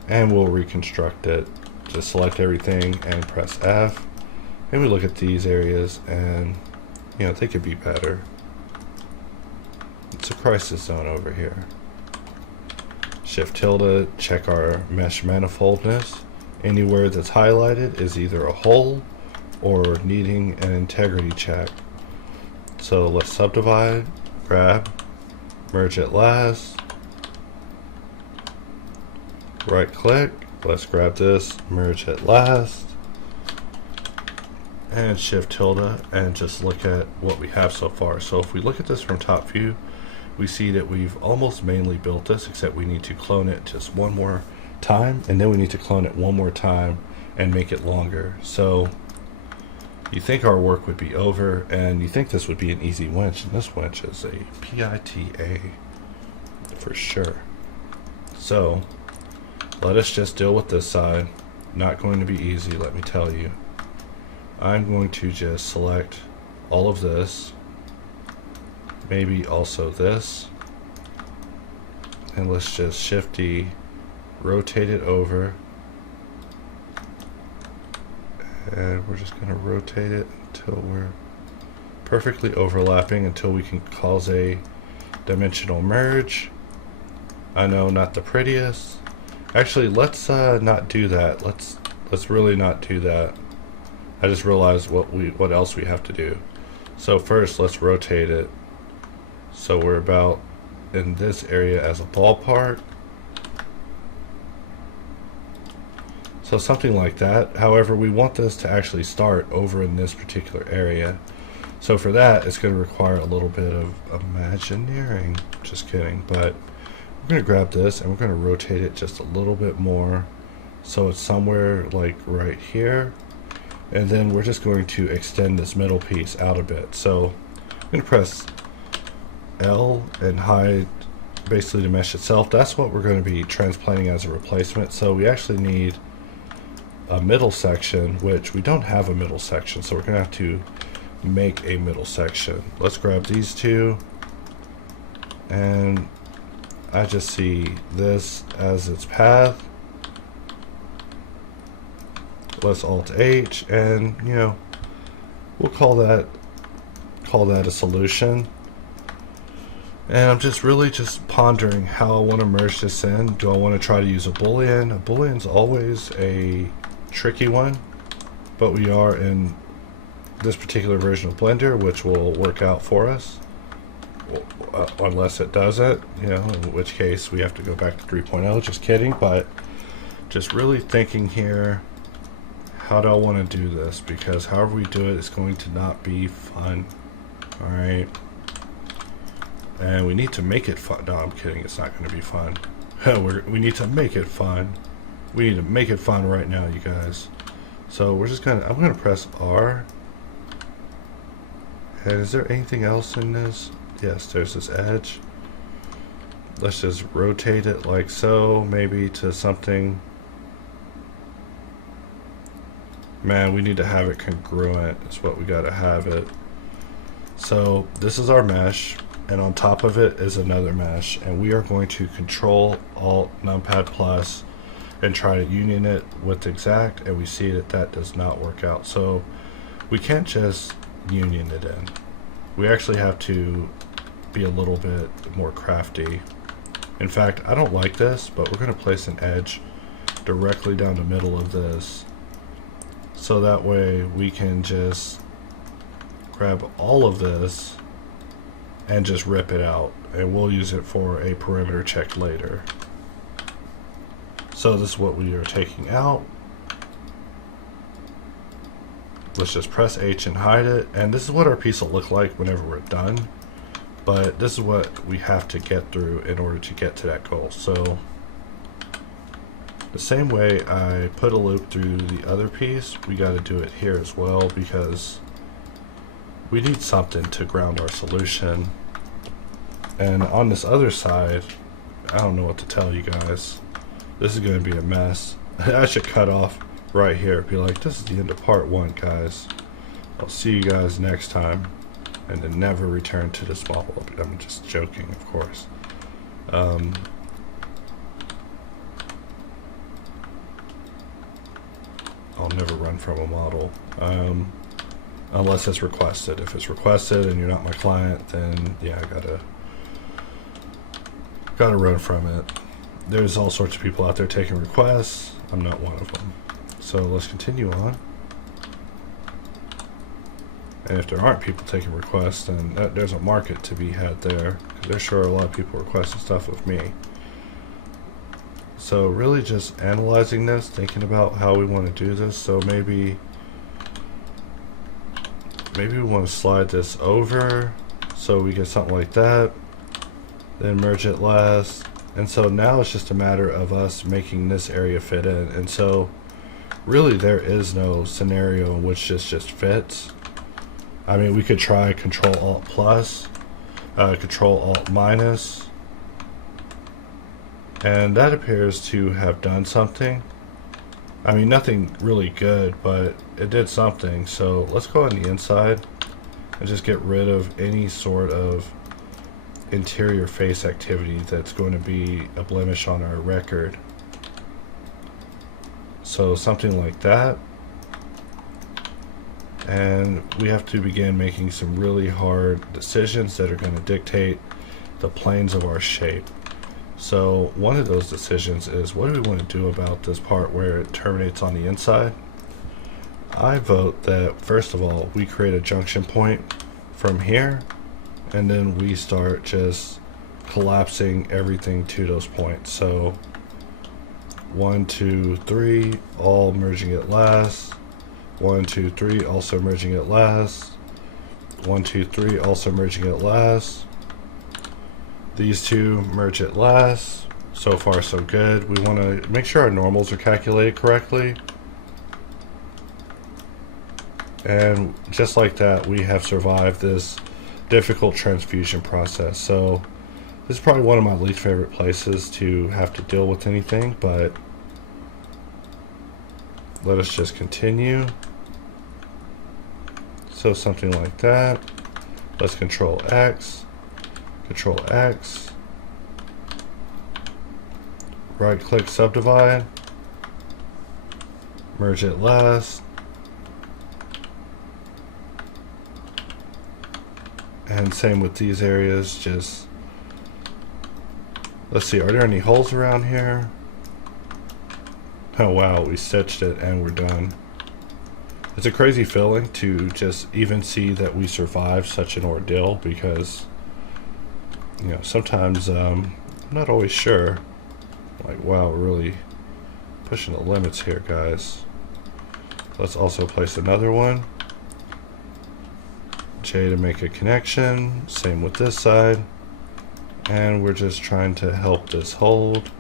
and we'll reconstruct it. Just select everything and press F, and we look at these areas and, you know, they could be better. It's a crisis zone over here. Shift tilde, check our mesh manifoldness. Anywhere that's highlighted is either a hole or needing an integrity check. So let's subdivide, grab, merge at last, right click, let's grab this, merge at last, and Shift tilde and just look at what we have so far. So if we look at this from top view, we see that we've almost mainly built this, except we need to clone it just one more time, and then we need to clone it one more time and make it longer. So you think our work would be over, and you think this would be an easy winch, and this winch is a PITA for sure. So let us just deal with this side. Not going to be easy, let me tell you. I'm going to just select all of this, maybe also this, and let's just Shift D, rotate it over, and we're just going to rotate it until we're perfectly overlapping, until we can cause a dimensional merge. I know, not the prettiest. Actually, let's not do that. Let's really not do that. I just realized what else we have to do. So first, let's rotate it so we're about in this area as a ballpark. So something like that. However, we want this to actually start over in this particular area. So for that, it's going to require a little bit of imagineering. Just kidding. But we're going to grab this and we're going to rotate it just a little bit more, so it's somewhere like right here. And then we're just going to extend this middle piece out a bit. So I'm going to press L and hide basically the mesh itself. That's what we're going to be transplanting as a replacement. So we actually need a middle section, which we don't have a middle section, so we're going to have to make a middle section. Let's grab these two, and I just see this as its path. Let's Alt H, and you know, we'll call that a solution. And I'm just really just pondering how I want to merge this in. Do I want to try to use a boolean? A boolean's always a tricky one, but we are in this particular version of Blender, which will work out for us, unless it doesn't, you know, in which case we have to go back to 3.0. Just kidding, but just really thinking here, how do I want to do this? Because however we do it, it's going to not be fun. Alright, and we need to make it fun. No, I'm kidding, it's not going to be fun. We need to make it fun. We need to make it fun right now, you guys. So we're just gonna, I'm gonna press R. And is there anything else in this? Yes, there's this edge. Let's just rotate it like so, maybe to something. Man, we need to have it congruent. That's what we gotta have it. So this is our mesh, and on top of it is another mesh, and we are going to Control Alt Numpad Plus and try to union it with exact, and we see that that does not work out. So we can't just union it in. We actually have to be a little bit more crafty. In fact, I don't like this, but we're going to place an edge directly down the middle of this, so that way we can just grab all of this and just rip it out, and we'll use it for a perimeter check later. So this is what we are taking out. Let's just press H and hide it, and this is what our piece will look like whenever we're done, but this is what we have to get through in order to get to that goal. So the same way I put a loop through the other piece, we got to do it here as well, because we need something to ground our solution. And on this other side, I don't know what to tell you guys. This is going to be a mess. I should cut off right here. Be like, this is the end of part 1, guys. I'll see you guys next time. And then never return to this model. I'm just joking, of course. I'll never run from a model. Unless it's requested. If it's requested and you're not my client, then yeah, I gotta run from it. There's all sorts of people out there taking requests. I'm not one of them. So let's continue on. And if there aren't people taking requests, then there's a market to be had there. There's sure a lot of people requesting stuff with me. So really just analyzing this, thinking about how we want to do this. So maybe we want to slide this over so we get something like that. Then merge it last. And so now it's just a matter of us making this area fit in. And so really there is no scenario in which this just fits. I mean, we could try Control Alt Plus, Control Alt Minus, and that appears to have done something. I mean, nothing really good, but it did something. So let's go on the inside and just get rid of any sort of interior face activity that's going to be a blemish on our record. So something like that. and we have to begin making some really hard decisions that are going to dictate the planes of our shape. So one of those decisions is, what do we want to do about this part where it terminates on the inside? I vote that first of all we create a junction point from here, and then we start just collapsing everything to those points. So 1, 2, 3, all merging at last. 1, 2, 3, also merging at last. 1, 2, 3, also merging at last. These two merge at last. So far so good. We want to make sure our normals are calculated correctly. And just like that, we have survived this difficult transfusion process. So this is probably one of my least favorite places to have to deal with anything, but let us just continue. So something like that. Let's control X, right click subdivide, merge it last, and same with these areas. Just let's see, are there any holes around here? Oh wow, we stitched it and we're done. It's a crazy feeling to just even see that we survived such an ordeal, because you know, sometimes I'm not always sure. Like, wow, we're really pushing the limits here, guys. Let's also place another one. J to make a connection. Same with this side. And we're just trying to help this hold.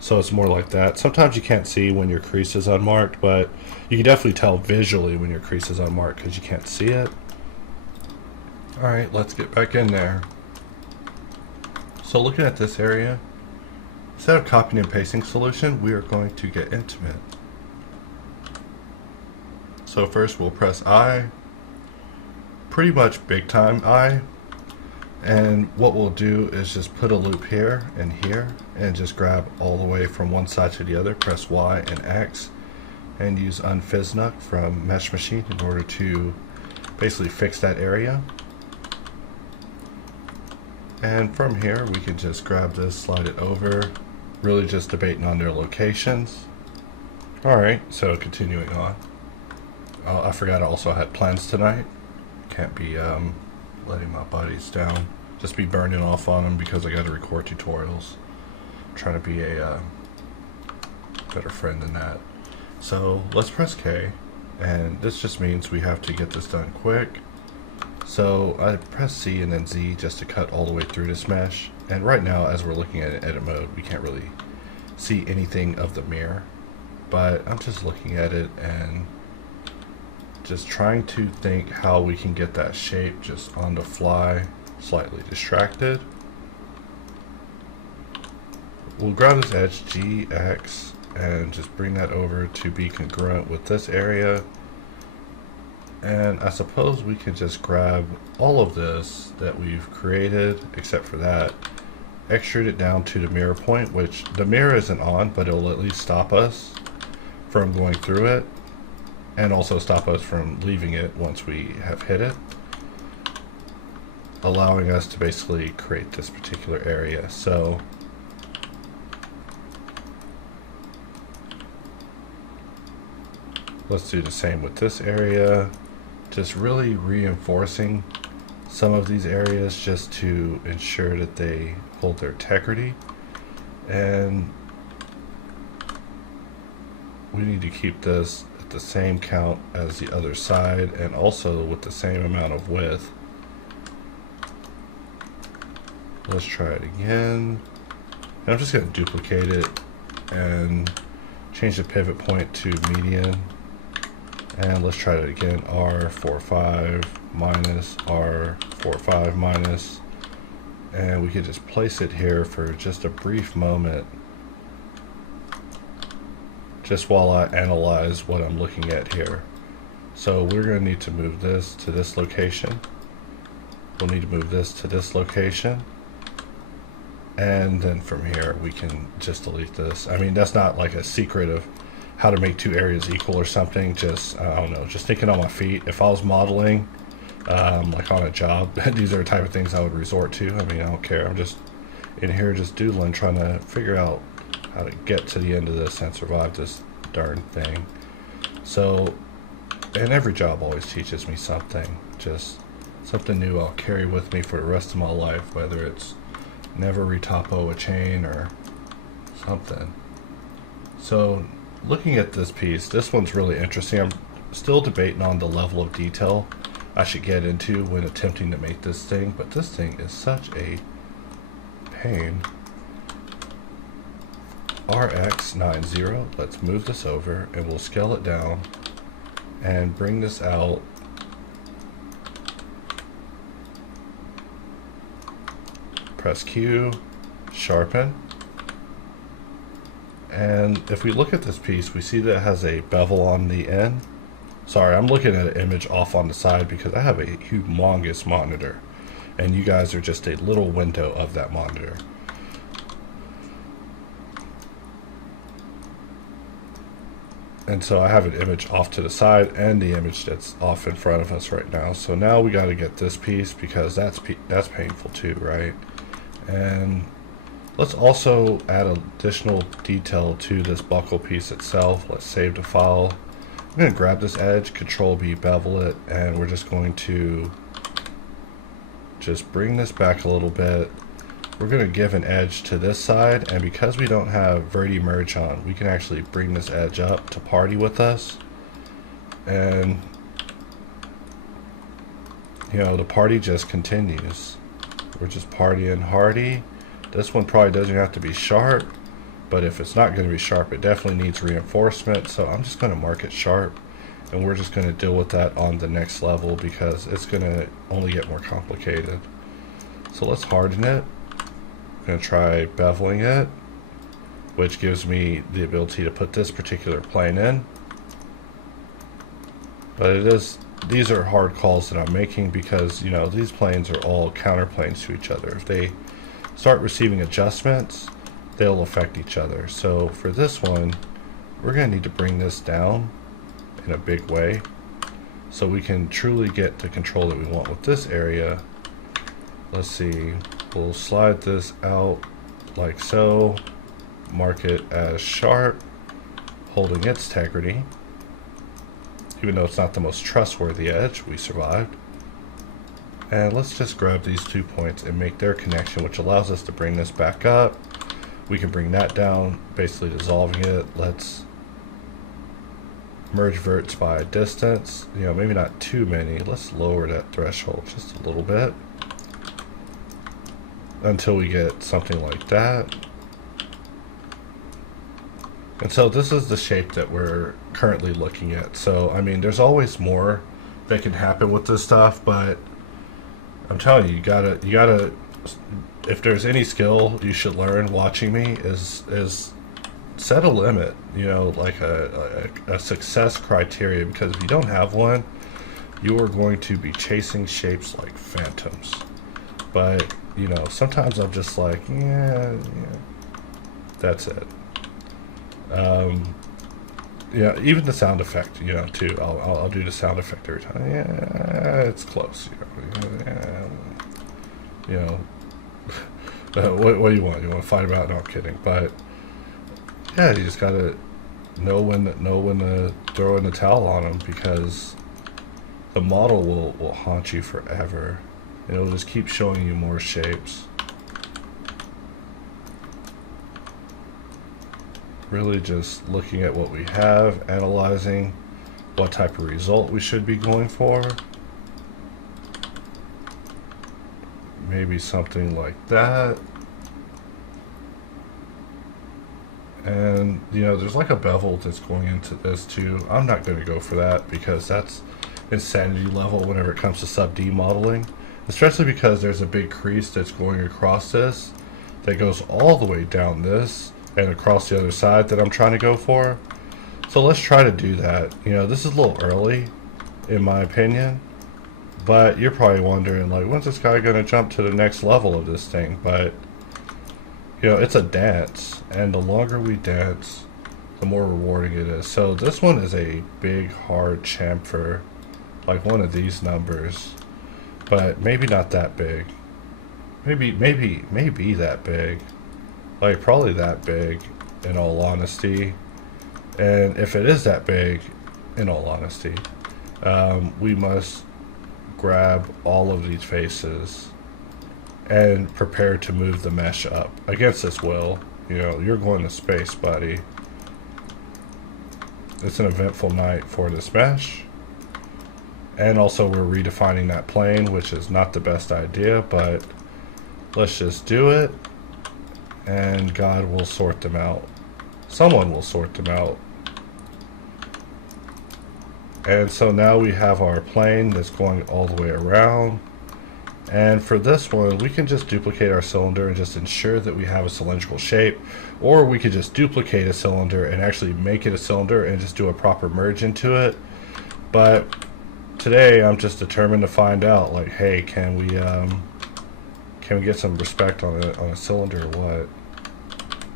So it's more like that. Sometimes you can't see when your crease is unmarked, but you can definitely tell visually when your crease is unmarked because you can't see it. Alright, let's get back in there. So looking at this area, instead of copying and pasting solution, we are going to get intimate. So first we'll press I, pretty much big time I, and what we'll do is just put a loop here and just grab all the way from one side to the other, press Y and X, and use unfizznuck from Mesh Machine in order to basically fix that area. And from here we can just grab this, slide it over, really just debating on their locations. Alright, so continuing on. I forgot I also had plans tonight. Can't be letting my buddies down. Just be burning off on them because I got to record tutorials. I'm trying to be a better friend than that. So let's press K, and this just means we have to get this done quick. So I press C and then Z just to cut all the way through this mesh. And right now, as we're looking at it in edit mode, we can't really see anything of the mirror. But I'm just looking at it and just trying to think how we can get that shape just on the fly, slightly distracted. We'll grab this edge G, X, and just bring that over to be congruent with this area. And I suppose we can just grab all of this that we've created, except for that, extrude it down to the mirror point, which the mirror isn't on, but it'll at least stop us from going through it, and also stop us from leaving it once we have hit it, allowing us to basically create this particular area. So let's do the same with this area, just really reinforcing some of these areas just to ensure that they hold their integrity. And we need to keep this at the same count as the other side, and also with the same amount of width. Let's try it again. And I'm just going to duplicate it and change the pivot point to median. And let's try it again. R45 minus, R45 minus. And we can just place it here for just a brief moment, just while I analyze what I'm looking at here. So we're going to need to move this to this location. We'll need to move this to this location. And then from here we can just delete this. I mean, that's not like a secret of how to make two areas equal or something. Just I don't know, just thinking on my feet. If I was modeling like on a job, these are the type of things I would resort to. I mean, I don't care. I'm just in here just doodling, trying to figure out how to get to the end of this and survive this darn thing. So, and every job always teaches me something, just something new I'll carry with me for the rest of my life, whether it's never retopo a chain or something. So looking at this piece, this one's really interesting. I'm still debating on the level of detail I should get into when attempting to make this thing, but this thing is such a pain. RX90, let's move this over and we'll scale it down and bring this out. Press Q, sharpen. And if we look at this piece, we see that it has a bevel on the end. Sorry, I'm looking at an image off on the side because I have a humongous monitor and you guys are just a little window of that monitor. And so I have an image off to the side and the image that's off in front of us right now. So now we got to get this piece because that's painful too, right? And let's also add additional detail to this buckle piece itself. Let's save the file. I'm going to grab this edge, Control B, bevel it, and we're just going to just bring this back a little bit. We're going to give an edge to this side, and because we don't have Verti merge on, we can actually bring this edge up to party with us. And you know, the party just continues. We're just partying hardy. This one probably doesn't have to be sharp, but if it's not going to be sharp, it definitely needs reinforcement. So I'm just going to mark it sharp, and we're just going to deal with that on the next level because it's going to only get more complicated. So let's harden it. I'm going to try beveling it, which gives me the ability to put this particular plane in. But these are hard calls that I'm making because, you know, these planes are all counterplanes to each other. If they start receiving adjustments, they'll affect each other. So for this one, we're going to need to bring this down in a big way so we can truly get the control that we want with this area. Let's see, we'll slide this out like so, mark it as sharp, holding its integrity. Even though it's not the most trustworthy edge, we survived. And let's just grab these 2 points and make their connection, which allows us to bring this back up. We can bring that down, basically dissolving it. Let's merge verts by distance. You know, maybe not too many. Let's lower that threshold just a little bit until we get something like that. And so this is the shape that we're currently looking at. So, I mean, there's always more that can happen with this stuff, but I'm telling you, you gotta, if there's any skill you should learn watching me is set a limit, you know, like a success criteria, because if you don't have one, you are going to be chasing shapes like phantoms. But, you know, sometimes I'm just like, yeah, that's it. Yeah, even the sound effect, you know, too. I'll do the sound effect every time. Yeah, it's close. You know, what do you want? You want to fight about? No, I'm kidding. But yeah, you just gotta know when to throw in the towel on them, because the model will haunt you forever. It'll just keep showing you more shapes. Really just looking at what we have, analyzing what type of result we should be going for. Maybe something like that. And, you know, there's like a bevel that's going into this too. I'm not going to go for that because that's insanity level whenever it comes to sub D modeling. Especially because there's a big crease that's going across this that goes all the way down this and across the other side that I'm trying to go for. So let's try to do that. You know, this is a little early in my opinion, but you're probably wondering, like, when's this guy going to jump to the next level of this thing? But, you know, it's a dance, and the longer we dance, the more rewarding it is. So this one is a big hard chamfer, like one of these numbers, but maybe not that big. Maybe that big, like probably that big in all honesty. And if it is that big, in all honesty, we must grab all of these faces and prepare to move the mesh up against its will. You know, you're going to space, buddy. It's an eventful night for this mesh. And also we're redefining that plane, which is not the best idea, but let's just do it, and God will sort them out. Someone will sort them out. And so now we have our plane that's going all the way around. And for this one, we can just duplicate our cylinder and just ensure that we have a cylindrical shape. Or we could just duplicate a cylinder and actually make it a cylinder and just do a proper merge into it. But today I'm just determined to find out, like, hey, can we get some respect on a cylinder or what?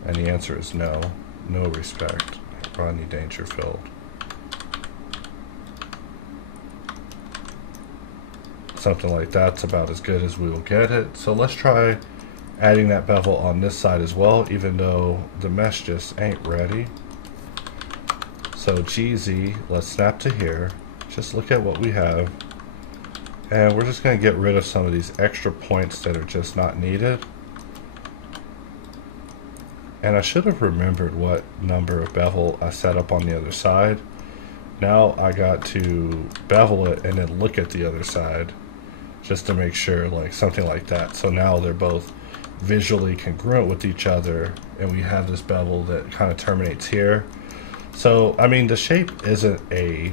And the answer is no. No respect. Rodney Dangerfield. Something like that's about as good as we will get it. So let's try adding that bevel on this side as well, even though the mesh just ain't ready. So GZ, let's snap to here. Just look at what we have. And we're just going to get rid of some of these extra points that are just not needed. And I should have remembered what number of bevel I set up on the other side. Now I got to bevel it and then look at the other side just to make sure, like something like that. So now they're both visually congruent with each other, and we have this bevel that kind of terminates here. So I mean, the shape isn't a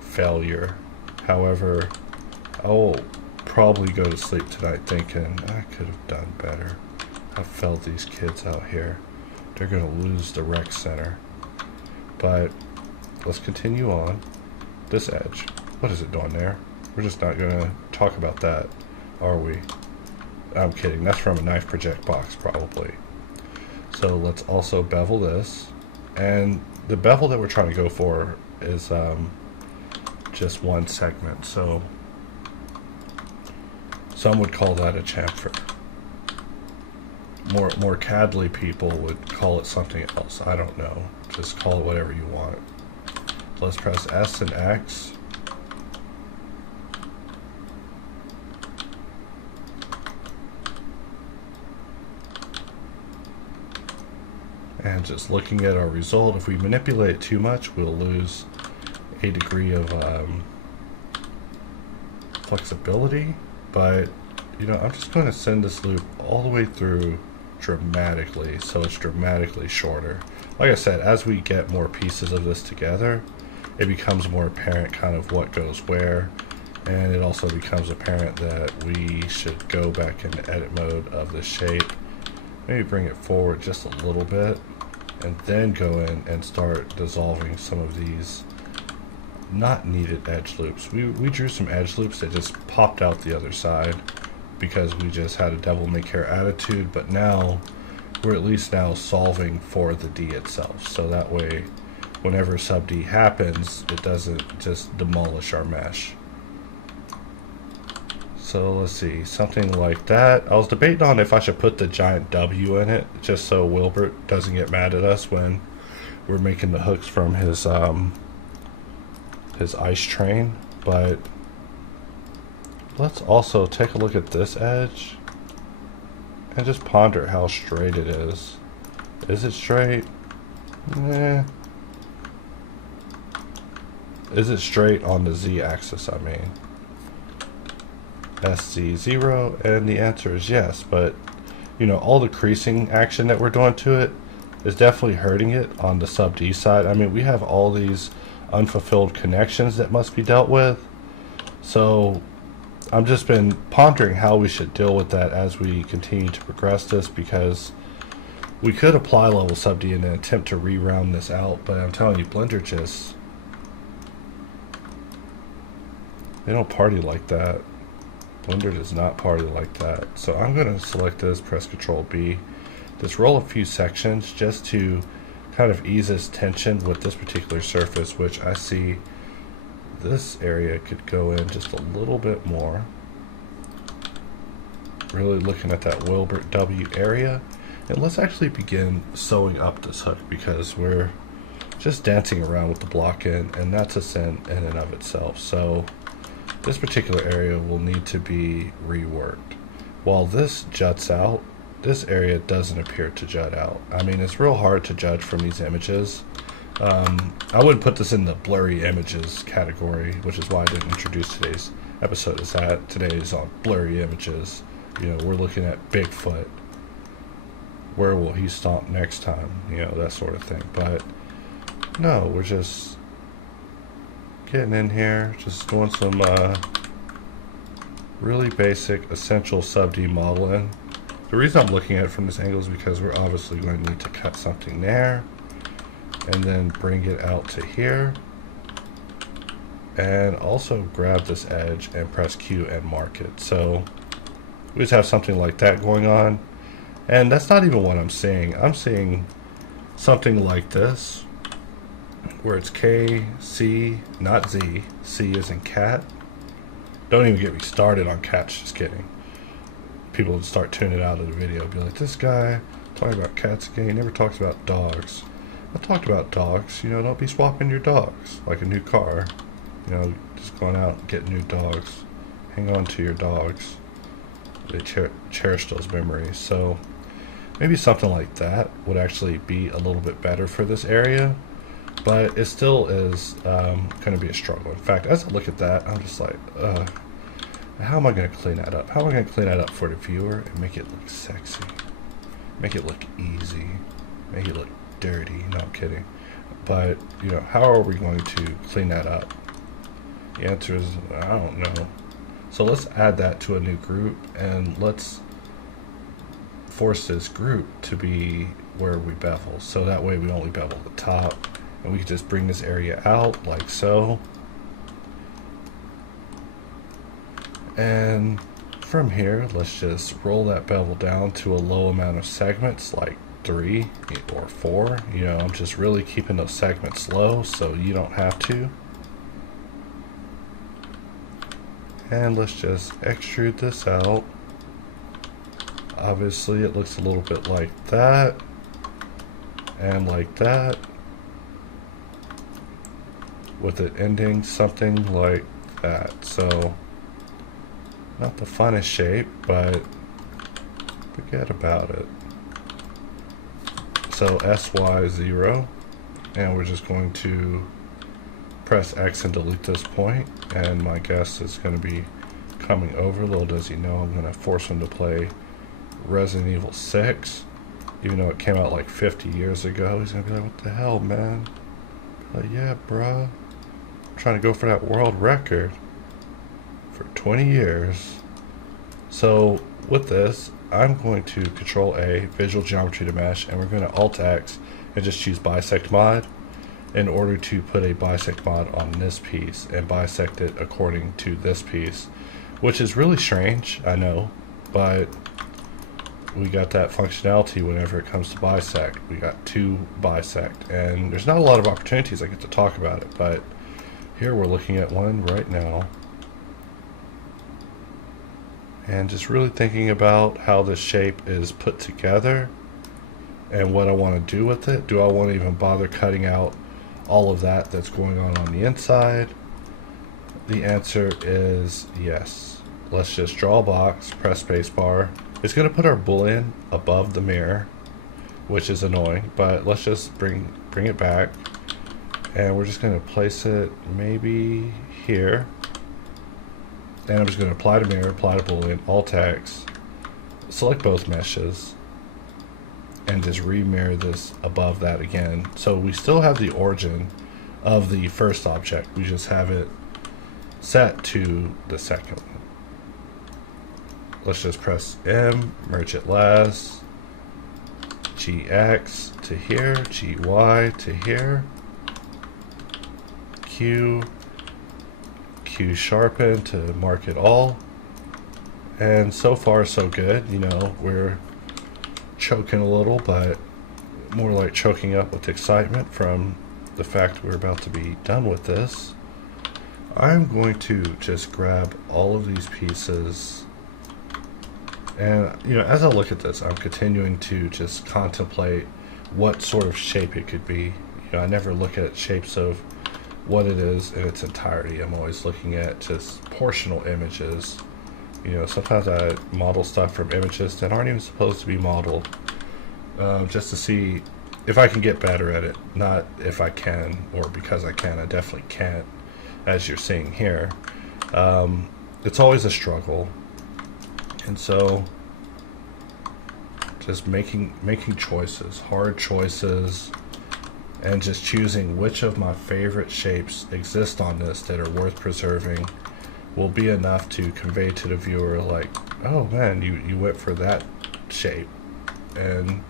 failure. However, I'll probably go to sleep tonight thinking I could have done better. I failed these kids out here. They're gonna lose the rec center. But let's continue on. This edge, what is it doing there? We're just not gonna talk about that, are we? I'm kidding, that's from a knife project box probably. So let's also bevel this. And the bevel that we're trying to go for is just one segment. So some would call that a chamfer. More CADly people would call it something else. I don't know. Just call it whatever you want. Let's press S and X. And just looking at our result, if we manipulate it too much, we'll lose a degree of flexibility. But, you know, I'm just going to send this loop all the way through dramatically, so it's dramatically shorter. Like I said, as we get more pieces of this together, it becomes more apparent kind of what goes where, and it also becomes apparent that we should go back into edit mode of the shape, maybe bring it forward just a little bit, and then go in and start dissolving some of these not needed edge loops. We drew some edge loops that just popped out the other side because we just had a devil may care attitude, but now we're at least now solving for the D itself, so that way whenever sub D happens, it doesn't just demolish our mesh. So let's see, something like that. I was debating on if I should put the giant W in it, just so Wilbert doesn't get mad at us when we're making the hooks from his ice train. But let's also take a look at this edge and just ponder how straight it is. Is it straight? Nah. Is it straight on the Z-axis, I mean? SZ0, and the answer is yes, but you know, all the creasing action that we're doing to it is definitely hurting it on the sub D side. I mean, we have all these unfulfilled connections that must be dealt with, so I've just been pondering how we should deal with that as we continue to progress this, because we could apply level sub D in an attempt to re-round this out, but I'm telling you, Blender just, they don't party like that. Blender does not party like that. So I'm going to select this, press Ctrl B, just roll a few sections just to kind of eases tension with this particular surface, which I see this area could go in just a little bit more. Really looking at that Wilbert W area. And let's actually begin sewing up this hook, because we're just dancing around with the block end, and that's a sin in and of itself. So this particular area will need to be reworked. While this juts out, this area doesn't appear to jut out. I mean, it's real hard to judge from these images. I would put this in the blurry images category, which is why I didn't introduce today's episode as that. Today is on blurry images. You know, we're looking at Bigfoot. Where will he stomp next time? You know, that sort of thing. But no, we're just getting in here, just doing some really basic, essential sub-D modeling. The reason I'm looking at it from this angle is because we're obviously going to need to cut something there, and then bring it out to here, and also grab this edge and press Q and mark it. So we just have something like that going on. And that's not even what I'm seeing. I'm seeing something like this, where it's K, C, not Z. C is in cat. Don't even get me started on cats, just kidding. People would start tuning out of the video, be like, this guy talking about cats again, he never talks about dogs. I talked about dogs, you know, don't be swapping your dogs like a new car. You know, just going out and getting new dogs. Hang on to your dogs. They cherish those memories. So maybe something like that would actually be a little bit better for this area, but it still is going to be a struggle. In fact, as I look at that, I'm just like, how am I going to clean that up? How am I going to clean that up for the viewer and make it look sexy? Make it look easy? Make it look dirty? No, I'm kidding. But, you know, how are we going to clean that up? The answer is, I don't know. So let's add that to a new group, and let's force this group to be where we bevel. So that way we only bevel the top, and we can just bring this area out like so. And from here, let's just roll that bevel down to a low amount of segments, like 3 or 4. You know, I'm just really keeping those segments low so you don't have to. And let's just extrude this out. Obviously it looks a little bit like that, and like that, with it ending something like that. So not the funnest shape, but forget about it. So SY0, and we're just going to press X and delete this point, and my guess is going to be coming over. Little does he know I'm going to force him to play Resident Evil 6, even though it came out like 50 years ago. He's going to be like, what the hell, man? Like, yeah, bruh, I'm trying to go for that world record for 20 years. So with this, I'm going to Control A, Visual Geometry to Mesh, and we're going to Alt X and just choose Bisect Mod in order to put a bisect mod on this piece and bisect it according to this piece, which is really strange, I know, but we got that functionality whenever it comes to bisect. We got to bisect, and there's not a lot of opportunities I get to talk about it, but here we're looking at one right now, and just really thinking about how this shape is put together and what I want to do with it. Do I want to even bother cutting out all of that that's going on the inside? The answer is yes. Let's just draw a box, press spacebar. It's going to put our boolean above the mirror, which is annoying, but let's just bring it back, and we're just going to place it maybe here, and I'm just going to apply to mirror, apply to boolean, Alt X, select both meshes, and just remirror this above that again. So we still have the origin of the first object, we just have it set to the second one. Let's just press M, merge it last, GX to here, GY to here, Q sharpen to mark it all, and so far so good. You know, we're choking a little, but more like choking up with excitement from the fact we're about to be done with this, I'm going to just grab all of these pieces, and as I look at this, I'm continuing to just contemplate what sort of shape it could be. I never look at shapes of what it is in its entirety. I'm always looking at just portional images. Sometimes I model stuff from images that aren't even supposed to be modeled, just to see if I can get better at it. Not if I can, or because I can. I definitely can't, as you're seeing here. It's always a struggle, and so just making choices, hard choices, and just choosing which of my favorite shapes exist on this that are worth preserving will be enough to convey to the viewer, like, oh man, you went for that shape. And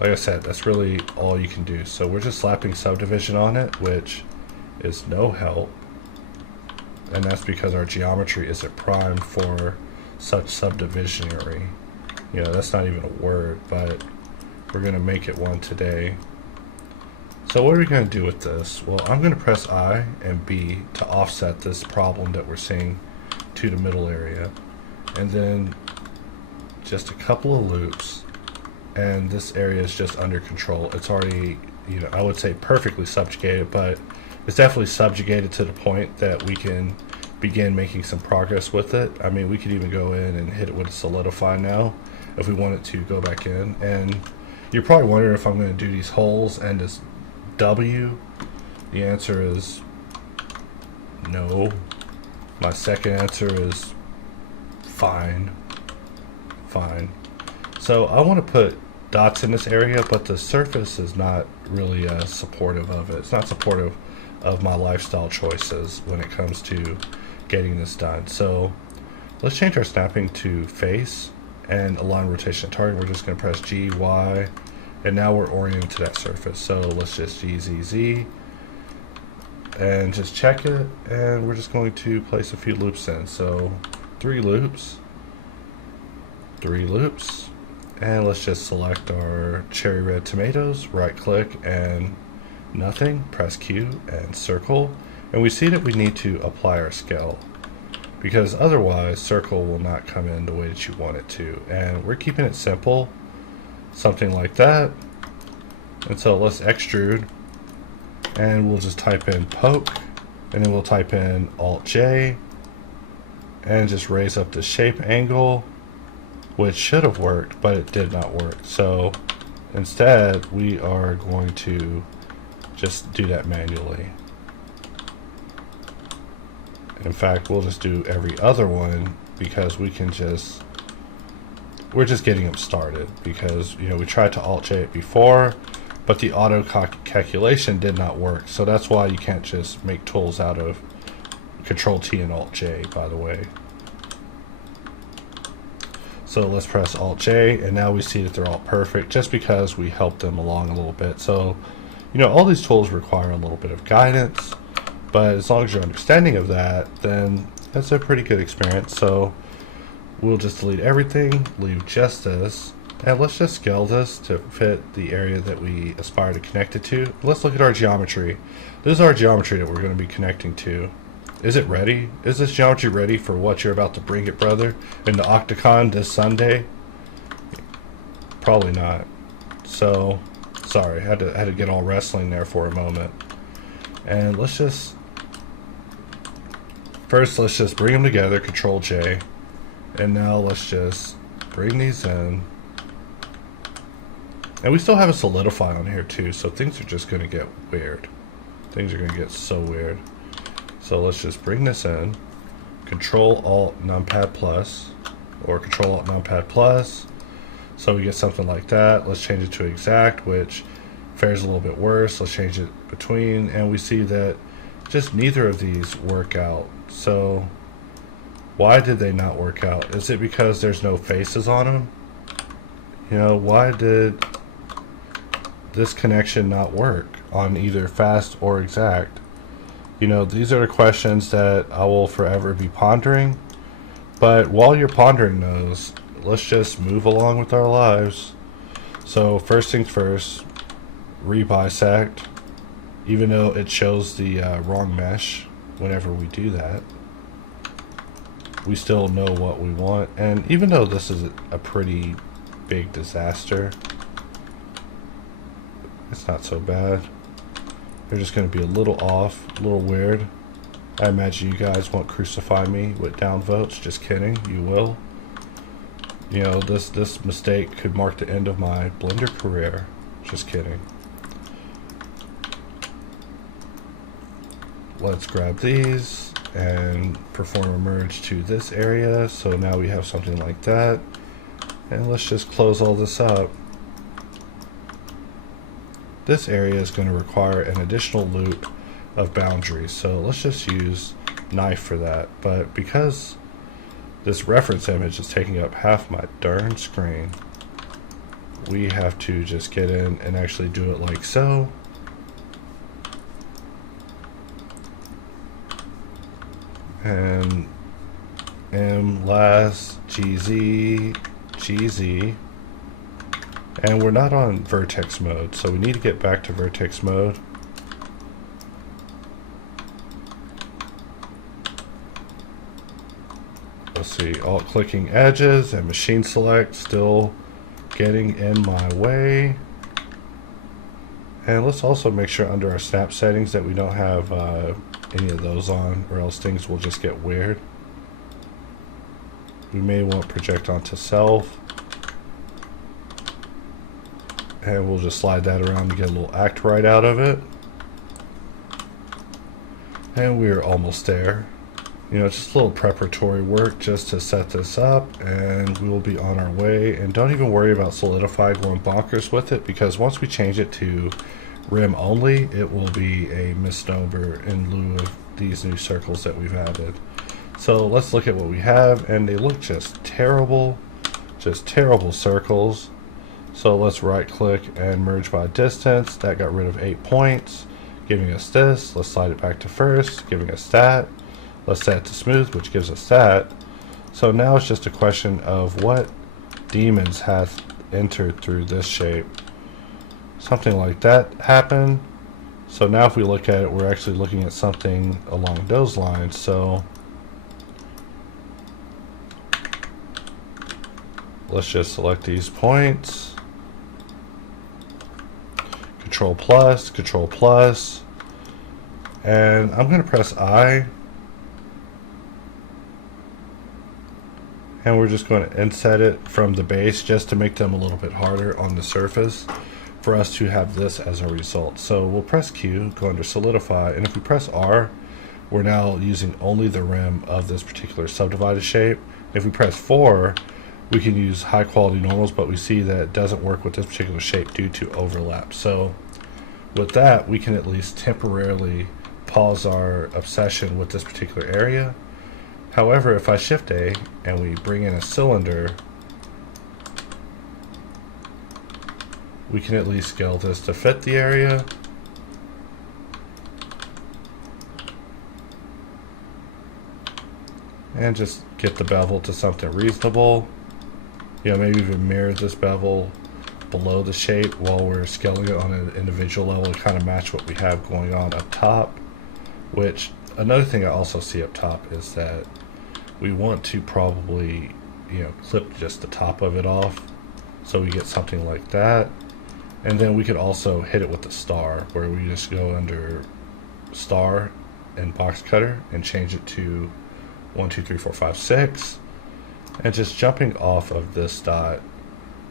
like I said, that's really all you can do. So we're just slapping subdivision on it, which is no help, and that's because our geometry isn't primed for such subdivisionary. That's not even a word, but we're going to make it one today. So what are we going to do with this? Well, I'm going to press I and B to offset this problem that we're seeing to the middle area, and then just a couple of loops, and this area is just under control. It's already, I would say perfectly subjugated, but it's definitely subjugated to the point that we can begin making some progress with it. I mean, we could even go in and hit it with a solidify now if we wanted to go back in. And you're probably wondering if I'm going to do these holes and this W. The answer is no. My second answer is fine. So I want to put dots in this area, but the surface is not really supportive of it. It's not supportive of my lifestyle choices when it comes to getting this done. So let's change our snapping to face and align rotation target. We're just going to press G, Y, and now we're oriented to that surface. So let's just G, Z, Z, and just check it, and we're just going to place a few loops in. So 3 loops, and let's just select our cherry red tomatoes, right click and nothing, press Q and circle, and we see that we need to apply our scale, because otherwise circle will not come in the way that you want it to. And we're keeping it simple, something like that. And so let's extrude, and we'll just type in poke, and then we'll type in Alt J and just raise up the shape angle, which should have worked, but it did not work. So instead we are going to just do that manually. In fact, we'll just do every other one, because we're just getting them started, because we tried to Alt J it before, but the auto calculation did not work. So that's why you can't just make tools out of Control T and Alt J, by the way. So let's press Alt J, and now we see that they're all perfect, just because we helped them along a little bit. So all these tools require a little bit of guidance, but as long as you're understanding of that, then that's a pretty good experience. So we'll just delete everything, leave just this, and let's just scale this to fit the area that we aspire to connect it to. Let's look at our geometry. This is our geometry that we're going to be connecting to. Is it ready? Is this geometry ready for what you're about to bring it, brother, in the Octagon this Sunday? Probably not. So sorry, had to get all wrestling there for a moment. And let's just bring them together, Control J, and now let's just bring these in. And we still have a solidify on here too, so things are just going to get weird. Things are going to get so weird. So let's just bring this in, Control Alt Numpad plus, or Control Alt Numpad plus, so we get something like that. Let's change it to exact, which fares a little bit worse. Let's change it between, and we see that just neither of these work out. So why did they not work out? Is it because there's no faces on them? Why did this connection not work on either fast or exact? These are the questions that I will forever be pondering. But while you're pondering those, let's just move along with our lives. So first things first, rebisect, even though it shows the wrong mesh whenever we do that. We still know what we want, and even though this is a pretty big disaster, it's not so bad. They're just going to be a little off, a little weird. I imagine you guys won't crucify me with downvotes. Just kidding, you will. You know, this mistake could mark the end of my Blender career. Just kidding. Let's grab these and perform a merge to this area. So now we have something like that. And let's just close all this up. This area is going to require an additional loop of boundaries. So let's just use knife for that. But because this reference image is taking up half my darn screen, we have to just get in and actually do it like so. And M last GZ GZ, and we're not on vertex mode, so we need to get back to vertex mode. Let's see, alt clicking edges and machine select still getting in my way. And let's also make sure under our snap settings that we don't have any of those on, or else things will just get weird. We may want project onto self, and we'll just slide that around to get a little act right out of it. And we're almost there. You know, just a little preparatory work just to set this up, and we will be on our way. And don't even worry about Solidify going bonkers with it, because once we change it to rim only, it will be a misnomer in lieu of these new circles that we've added. So let's look at what we have, and they look just terrible circles. So let's right click and merge by distance. That got rid of 8 points, giving us this. Let's slide it back to first, giving us that. Let's set it to smooth, which gives us that. So now it's just a question of what demons have entered through this shape. Something like that happened. So now if we look at it, we're actually looking at something along those lines. So let's just select these points. Control plus, and I'm going to press I. And we're just going to inset it from the base just to make them a little bit harder on the surface for us to have this as a result. So we'll press Q, go under solidify, and if we press R, we're now using only the rim of this particular subdivided shape. If we press 4, we can use high quality normals, but we see that it doesn't work with this particular shape due to overlap. So with that, we can at least temporarily pause our obsession with this particular area. However, if I shift A and we bring in a cylinder, we can at least scale this to fit the area. And just get the bevel to something reasonable. You know, maybe even mirror this bevel below the shape while we're scaling it on an individual level to kind of match what we have going on up top. Which, another thing I also see up top is that we want to probably, you know, clip just the top of it off so we get something like that. And then we could also hit it with the star, where we just go under star and Boxcutter and change it to 1, 2, 3, 4, 5, 6. And just jumping off of this dot,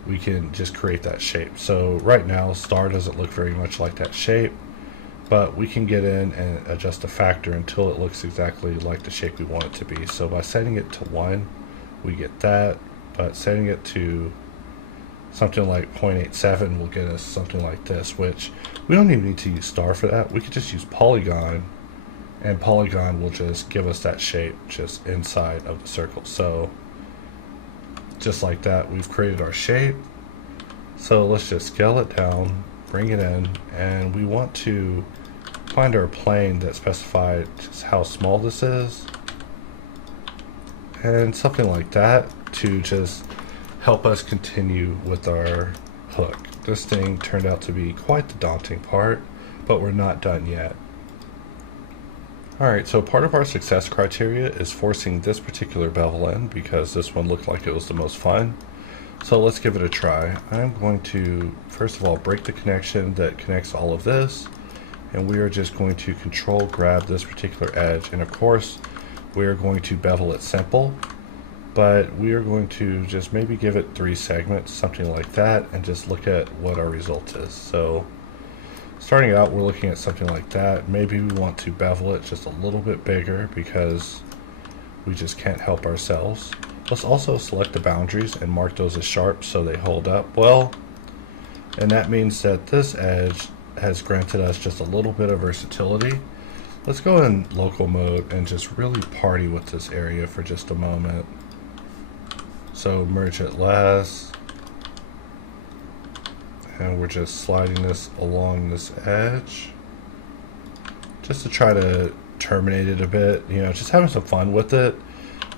we can just create that shape. So right now, star doesn't look very much like that shape, but we can get in and adjust the factor until it looks exactly like the shape we want it to be. So by setting it to 1, we get that, but setting it to something like 0.87 will get us something like this, which we don't even need to use star for that. We could just use polygon, and polygon will just give us that shape just inside of the circle. So just like that, we've created our shape. So let's just scale it down, bring it in, and we want to find our plane that specifies how small this is, and something like that to just help us continue with our hook. This thing turned out to be quite the daunting part, but we're not done yet. Alright, so part of our success criteria is forcing this particular bevel in because this one looked like it was the most fun. So let's give it a try. I'm going to, first of all, break the connection that connects all of this, and we are just going to control grab this particular edge, and of course we are going to bevel it simple, but we are going to just maybe give it 3 segments, something like that, and just look at what our result is. So starting out, we're looking at something like that. Maybe we want to bevel it just a little bit bigger because we just can't help ourselves. Let's also select the boundaries and mark those as sharp so they hold up well. And that means that this edge has granted us just a little bit of versatility. Let's go in local mode and just really party with this area for just a moment. So merge it last. And we're just sliding this along this edge just to try to terminate it a bit, you know, just having some fun with it.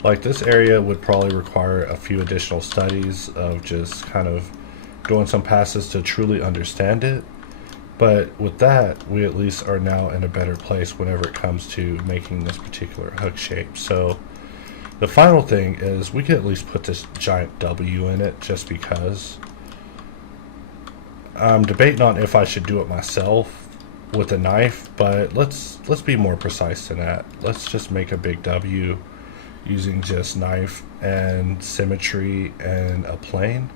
Like, this area would probably require a few additional studies of just kind of doing some passes to truly understand it, but with that we at least are now in a better place whenever it comes to making this particular hook shape. So the final thing is we can at least put this giant W in it just because. I'm debating on if I should do it myself with a knife, but let's be more precise than that. Let's just make a big W using just knife and symmetry and a plane.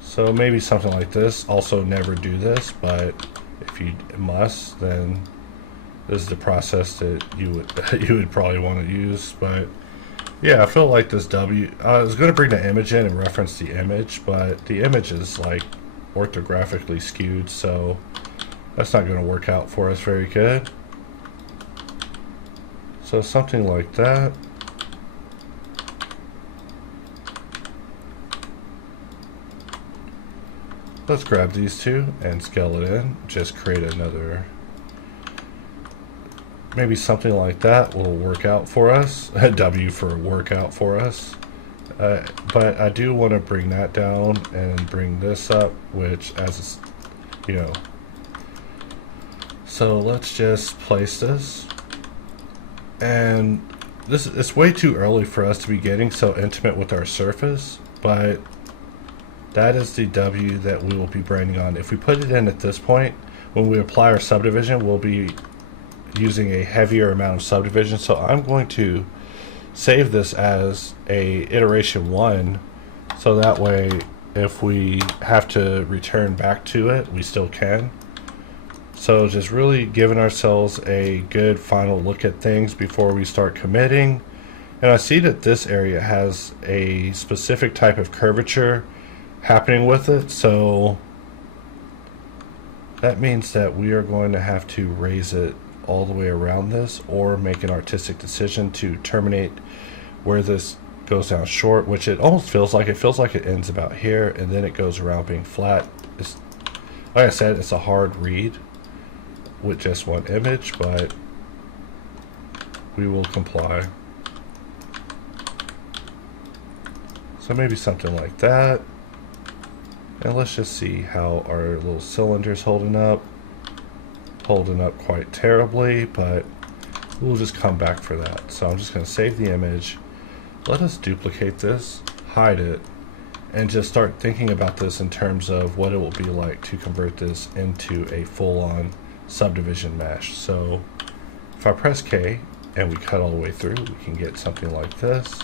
So maybe something like this. Also, never do this, but if you must, then this is the process that you would probably want to use. But yeah, I feel like this W, I was going to bring the image in and reference the image, but the image is like orthographically skewed, so that's not going to work out for us very good. So something like that. Let's grab these two and scale it in. Just create another, maybe something like that will work out for us. A W for workout for us. But I do want to bring that down and bring this up, which as you know. So let's just place this. And this, it's way too early for us to be getting so intimate with our surface, but that is the W that we will be branding on. If we put it in at this point, when we apply our subdivision, we'll be using a heavier amount of subdivision. So I'm going to save this as a iteration 1, so that way if we have to return back to it, we still can. So just really giving ourselves a good final look at things before we start committing. And I see that this area has a specific type of curvature happening with it, so that means that we are going to have to raise it all the way around this, or make an artistic decision to terminate where this goes down short, which it almost feels like it ends about here and then it goes around being flat. It's, like I said, it's a hard read with just one image, but we will comply. So maybe something like that. And let's just see how our little cylinder's holding up. Holding up quite terribly, but we'll just come back for that. So I'm just going to save the image. Let us duplicate this, hide it, and just start thinking about this in terms of what it will be like to convert this into a full-on subdivision mesh. So if I press K and we cut all the way through, we can get something like this.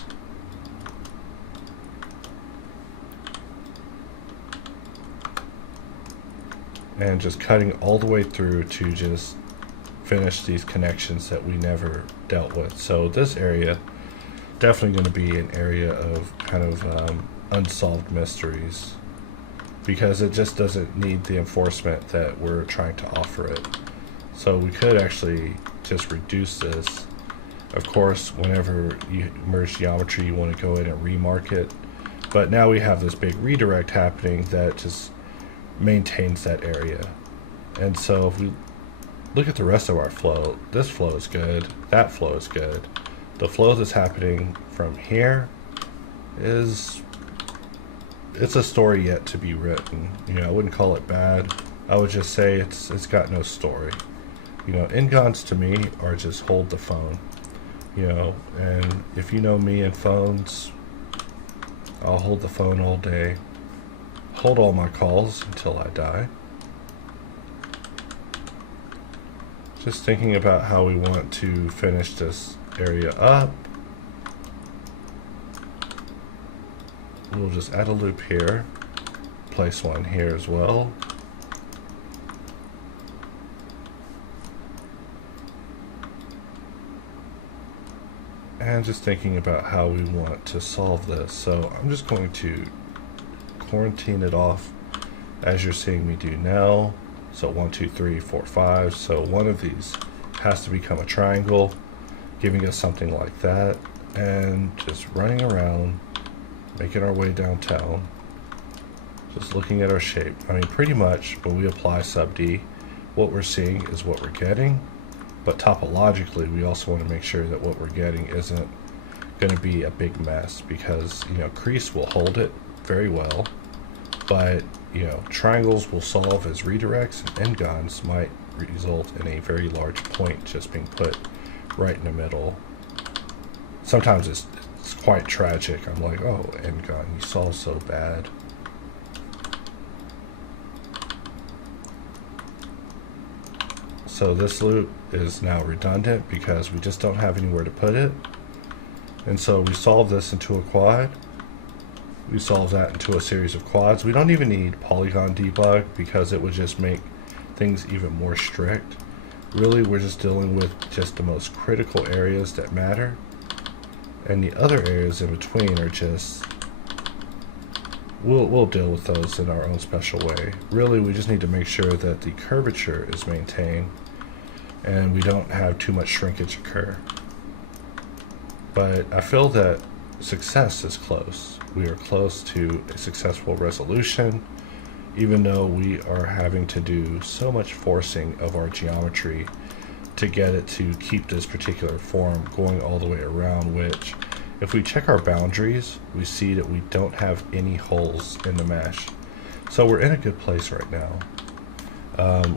And just cutting all the way through to just finish these connections that we never dealt with. So this area definitely going to be an area of kind of unsolved mysteries, because it just doesn't need the enforcement that we're trying to offer it. So we could actually just reduce this. Of course, whenever you merge geometry, you want to go in and remark it, but now we have this big redirect happening that just maintains that area. And so if we look at the rest of our flow, this flow is good, that flow is good. The flow that's happening from here is it's a story yet to be written. You know, I wouldn't call it bad. I would just say it's got no story. You know, Ngons to me are just hold the phone. You know, and if you know me and phones, I'll hold the phone all day. Hold all my calls until I die. Just thinking about how we want to finish this area up. We'll just add a loop here. Place one here as well. And just thinking about how we want to solve this. So I'm just going to quarantine it off as you're seeing me do now. So 1, 2, 3, 4, 5. So one of these has to become a triangle, giving us something like that. And just running around, making our way downtown, just looking at our shape. I mean, pretty much when we apply sub D, what we're seeing is what we're getting. But topologically, we also want to make sure that what we're getting isn't going to be a big mess, because, you know, crease will hold it very well, but, you know, triangles will solve as redirects, and Ngons might result in a very large point just being put right in the middle. Sometimes it's quite tragic. I'm like, oh, Ngon, you solve so bad. So this loop is now redundant because we just don't have anywhere to put it. And so we solve this into a quad. We solve that into a series of quads. We don't even need polygon debug because it would just make things even more strict. Really, we're just dealing with just the most critical areas that matter. And the other areas in between are just, we'll deal with those in our own special way. Really, we just need to make sure that the curvature is maintained and we don't have too much shrinkage occur. But I feel that success is close. We are close to a successful resolution, even though we are having to do so much forcing of our geometry to get it to keep this particular form going all the way around, which, if we check our boundaries, we see that we don't have any holes in the mesh. So we're in a good place right now.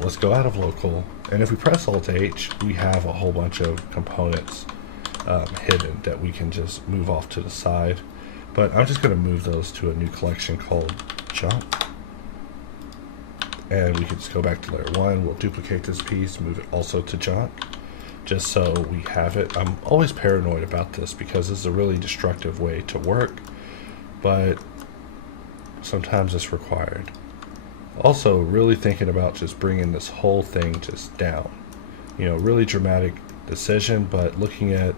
Let's go out of local, and if we press Alt H, we have a whole bunch of components hidden that we can just move off to the side. But I'm just going to move those to a new collection called Junk. And we can just go back to layer 1, we'll duplicate this piece, move it also to Junk, just so we have it. I'm always paranoid about this because this is a really destructive way to work, but sometimes it's required. Also, really thinking about just bringing this whole thing just down. You know, really dramatic decision, but looking at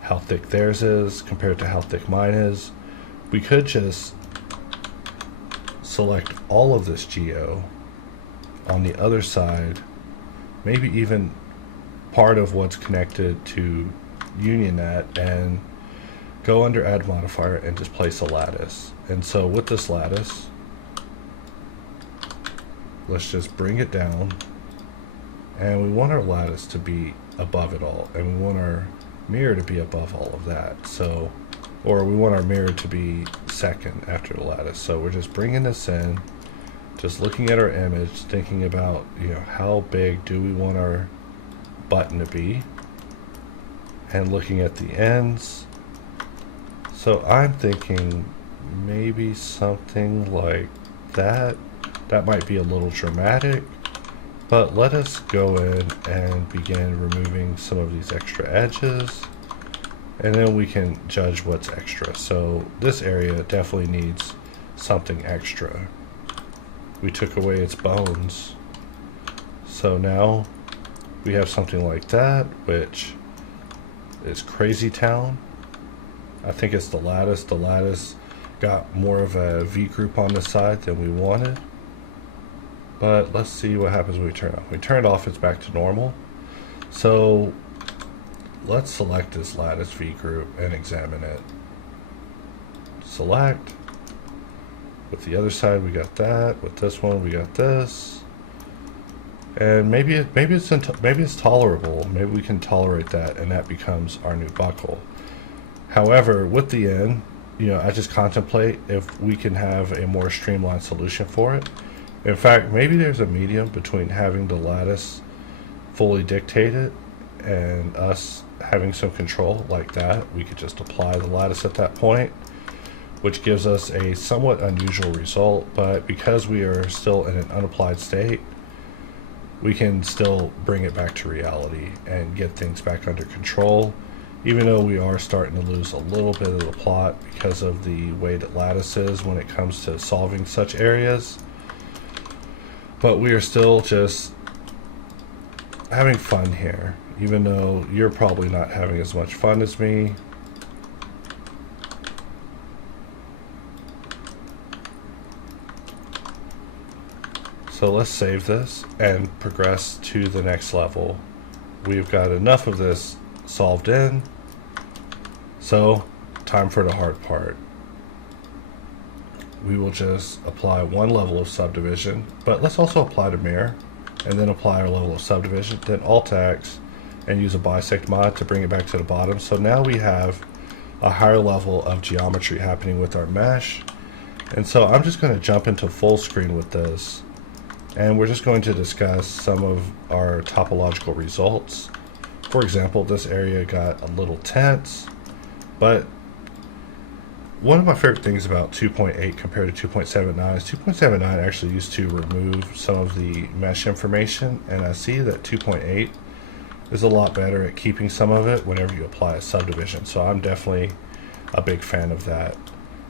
how thick theirs is compared to how thick mine is, we could just select all of this geo on the other side, maybe even part of what's connected to union that, and go under add modifier and just place a lattice. And so with this lattice, let's just bring it down, and we want our lattice to be above it all, and we want our mirror to be above all of that. So, or we want our mirror to be second after the lattice. So we're just bringing this in, just looking at our image, thinking about, you know, how big do we want our button to be, and looking at the ends. So I'm thinking maybe something like that. That might be a little dramatic, but let us go in and begin removing some of these extra edges, and then we can judge what's extra. So this area definitely needs something extra. We took away its bones, so now we have something like that, which is Crazy Town. I think it's the lattice. The lattice got more of a V group on the side than we wanted. But let's see what happens when we turn it off. We turn it off, it's back to normal. So let's select this lattice V group and examine it. Select. With the other side we got that. With this one we got this. And maybe it's tolerable. Maybe we can tolerate that, and that becomes our new buckle. However, with the end, I just contemplate if we can have a more streamlined solution for it. In fact, maybe there's a medium between having the lattice fully dictated and us having some control like that. We could just apply the lattice at that point, which gives us a somewhat unusual result, but because we are still in an unapplied state, we can still bring it back to reality and get things back under control, even though we are starting to lose a little bit of the plot because of the way that lattice is when it comes to solving such areas. But we are still just having fun here, even though you're probably not having as much fun as me. So let's save this and progress to the next level. We've got enough of this solved in, so time for the hard part. We will just apply one level of subdivision, but let's also apply the mirror and then apply our level of subdivision, then Alt-X and use a bisect mod to bring it back to the bottom. So now we have a higher level of geometry happening with our mesh. And so I'm just going to jump into full screen with this, and we're just going to discuss some of our topological results. For example, this area got a little tense, but one of my favorite things about 2.8 compared to 2.79 is 2.79 actually used to remove some of the mesh information, and I see that 2.8 is a lot better at keeping some of it whenever you apply a subdivision. So I'm definitely a big fan of that.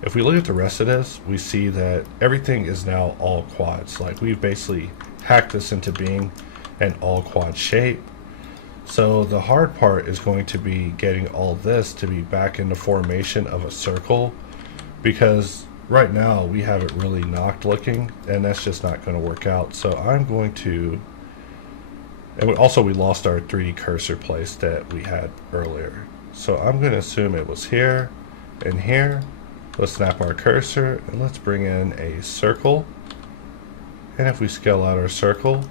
If we look at the rest of this, we see that everything is now all quads. Like, we've basically hacked this into being an all quad shape. So the hard part is going to be getting all this to be back in the formation of a circle, because right now we have it really knocked looking, and that's just not going to work out. So I'm going to, and we lost our 3D cursor place that we had earlier. So I'm going to assume it was here and here. Let's snap our cursor and let's bring in a circle. And if we scale out our circle,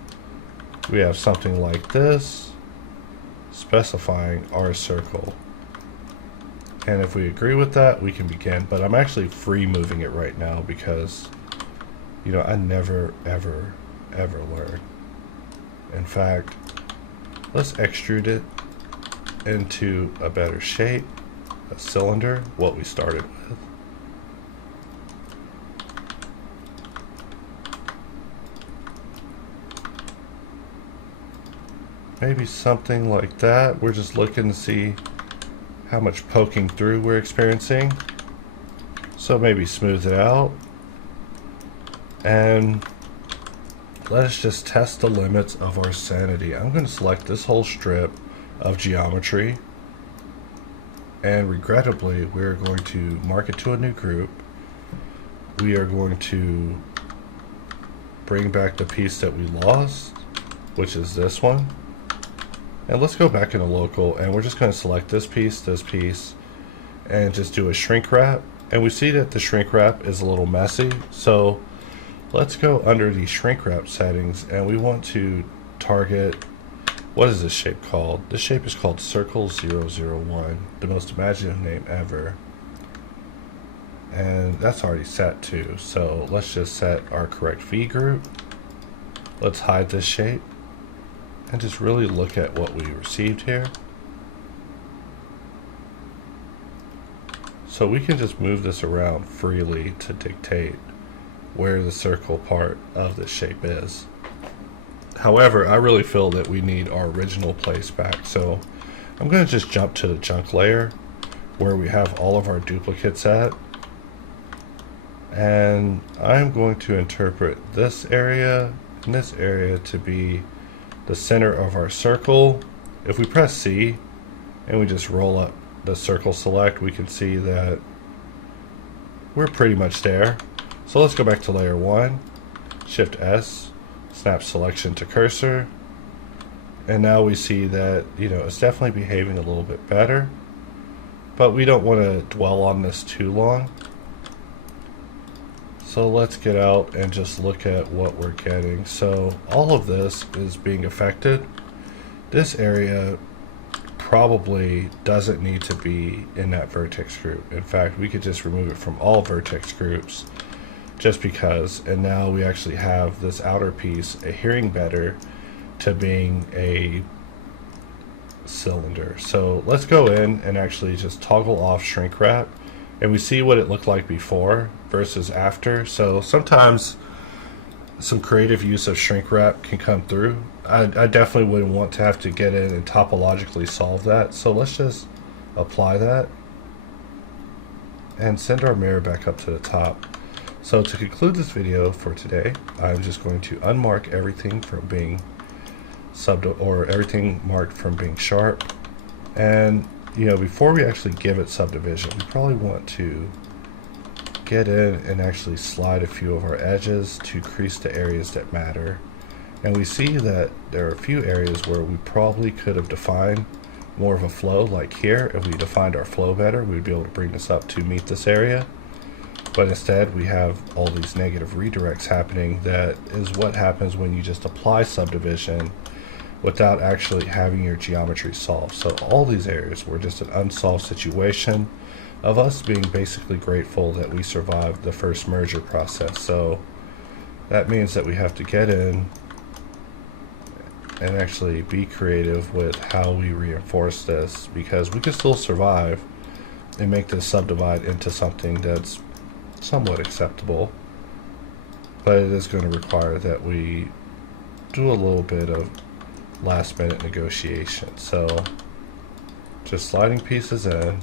we have something like this, specifying our circle. And if we agree with that, we can begin. But I'm actually free moving it right now because, I never, ever, ever learn. In fact, let's extrude it into a better shape, a cylinder, what we started with. Maybe something like that. We're just looking to see how much poking through we're experiencing. So maybe smooth it out. And let us just test the limits of our sanity. I'm going to select this whole strip of geometry. And regrettably, we're going to mark it to a new group. We are going to bring back the piece that we lost, which is this one. And let's go back into local, and we're just going to select this piece, and just do a shrink wrap. And we see that the shrink wrap is a little messy, so let's go under the shrink wrap settings, and we want to target, what is this shape called? This shape is called Circle 001, the most imaginative name ever. And that's already set too, so let's just set our correct V group. Let's hide this shape and just really look at what we received here. So we can just move this around freely to dictate where the circle part of the shape is. However, I really feel that we need our original place back, so I'm going to just jump to the junk layer where we have all of our duplicates at, and I'm going to interpret this area and this area to be the center of our circle. If we press C and we just roll up the circle select, we can see that we're pretty much there. So let's go back to layer 1, Shift S, snap selection to cursor, and now we see that it's definitely behaving a little bit better, but we don't want to dwell on this too long. So let's get out and just look at what we're getting. So all of this is being affected. This area probably doesn't need to be in that vertex group. In fact, we could just remove it from all vertex groups just because, and now we actually have this outer piece adhering better to being a cylinder. So let's go in and actually just toggle off shrink wrap, and we see what it looked like before versus after. So sometimes some creative use of shrink wrap can come through. I definitely wouldn't want to have to get in and topologically solve that. So let's just apply that and send our mirror back up to the top. So to conclude this video for today, I'm just going to unmark everything from being everything marked from being sharp. And you know, before we actually give it subdivision, we probably want to get in and actually slide a few of our edges to crease the areas that matter. And we see that there are a few areas where we probably could have defined more of a flow, like here. If we defined our flow better, we'd be able to bring this up to meet this area. But instead we have all these negative redirects happening. That is what happens when you just apply subdivision without actually having your geometry solved. So all these areas were just an unsolved situation of us being basically grateful that we survived the first merger process. So that means that we have to get in and actually be creative with how we reinforce this, because we can still survive and make this subdivide into something that's somewhat acceptable, but it is going to require that we do a little bit of last minute negotiation. So just sliding pieces in,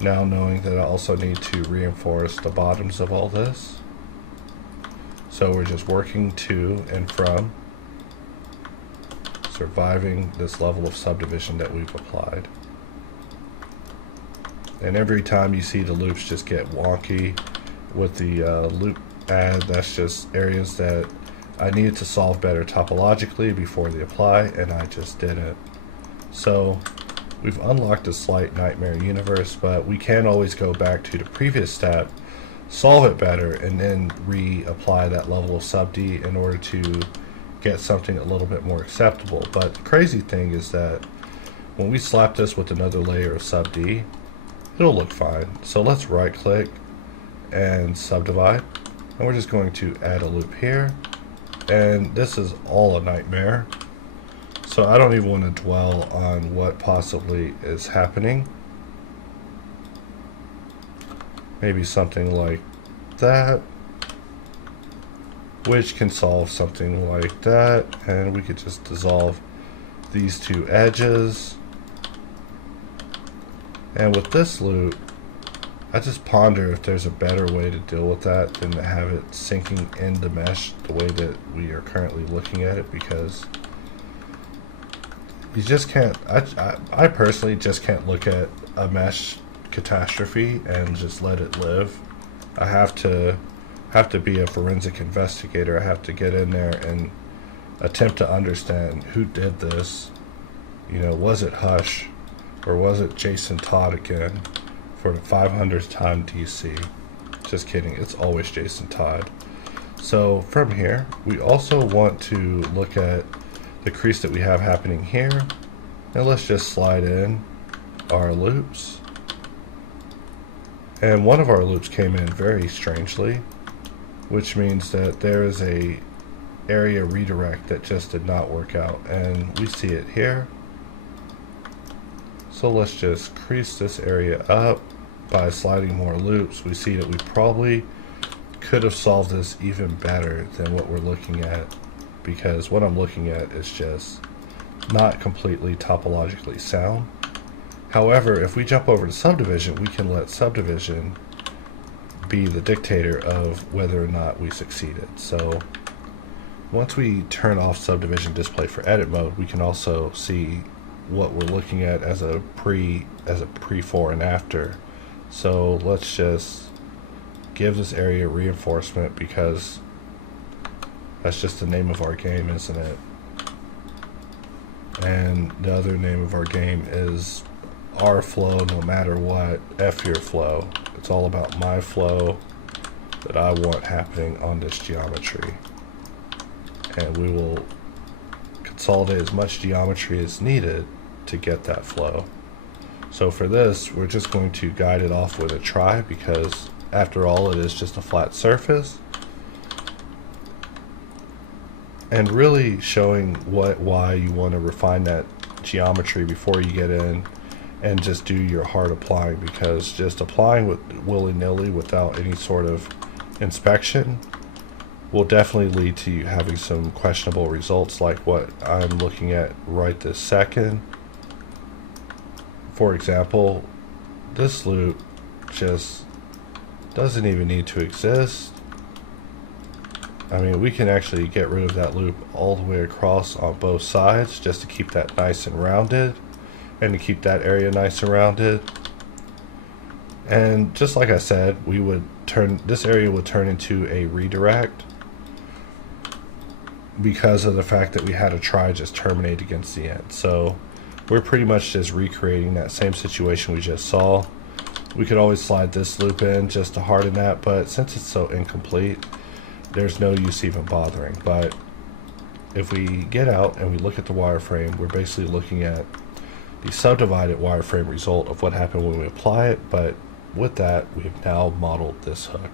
now knowing that I also need to reinforce the bottoms of all this. So we're just working to and from, surviving this level of subdivision that we've applied. And every time you see the loops just get wonky with the loop add, that's just areas that I needed to solve better topologically before they apply, and I just didn't. So we've unlocked a slight nightmare universe, but we can always go back to the previous step, solve it better, and then reapply that level of sub D in order to get something a little bit more acceptable. But the crazy thing is that when we slap this with another layer of sub D, it'll look fine. So let's right click and subdivide, and we're just going to add a loop here, and this is all a nightmare. So I don't even want to dwell on what possibly is happening. Maybe something like that, which can solve something like that, and we could just dissolve these two edges. And with this loop, I just ponder if there's a better way to deal with that than to have it sinking in the mesh the way that we are currently looking at it, because you just can't, I personally just can't look at a mesh catastrophe and just let it live. I have to be a forensic investigator. I have to get in there and attempt to understand who did this. You know, was it Hush, or was it Jason Todd again for the 500th time DC? Just kidding, it's always Jason Todd. So from here, we also want to look at the crease that we have happening here, and let's just slide in our loops. And one of our loops came in very strangely, which means that there is a area redirect that just did not work out, and we see it here. So let's just crease this area up by sliding more loops. We see that we probably could have solved this even better than what we're looking at, because what I'm looking at is just not completely topologically sound. However, if we jump over to subdivision, we can let subdivision be the dictator of whether or not we succeeded. So once we turn off subdivision display for edit mode, we can also see what we're looking at as a before and after. So let's just give this area reinforcement, because that's just the name of our game, isn't it? And the other name of our game is our flow, no matter what. F your flow. It's all about my flow that I want happening on this geometry. And we will consolidate as much geometry as needed to get that flow. So for this, we're just going to guide it off with a try, because after all, it is just a flat surface. And really showing why you want to refine that geometry before you get in and just do your hard applying, because just applying with willy-nilly without any sort of inspection will definitely lead to you having some questionable results, like what I'm looking at right this second. For example, this loop just doesn't even need to exist. I mean, we can actually get rid of that loop all the way across on both sides just to keep that nice and rounded, and to keep that area nice and rounded. And just like I said, we would turn this area would turn into a redirect because of the fact that we had a try just terminate against the end. So we're pretty much just recreating that same situation we just saw. We could always slide this loop in just to harden that, but since it's so incomplete, there's no use even bothering. But if we get out and we look at the wireframe, we're basically looking at the subdivided wireframe result of what happened when we apply it, but with that, we've now modeled this hook.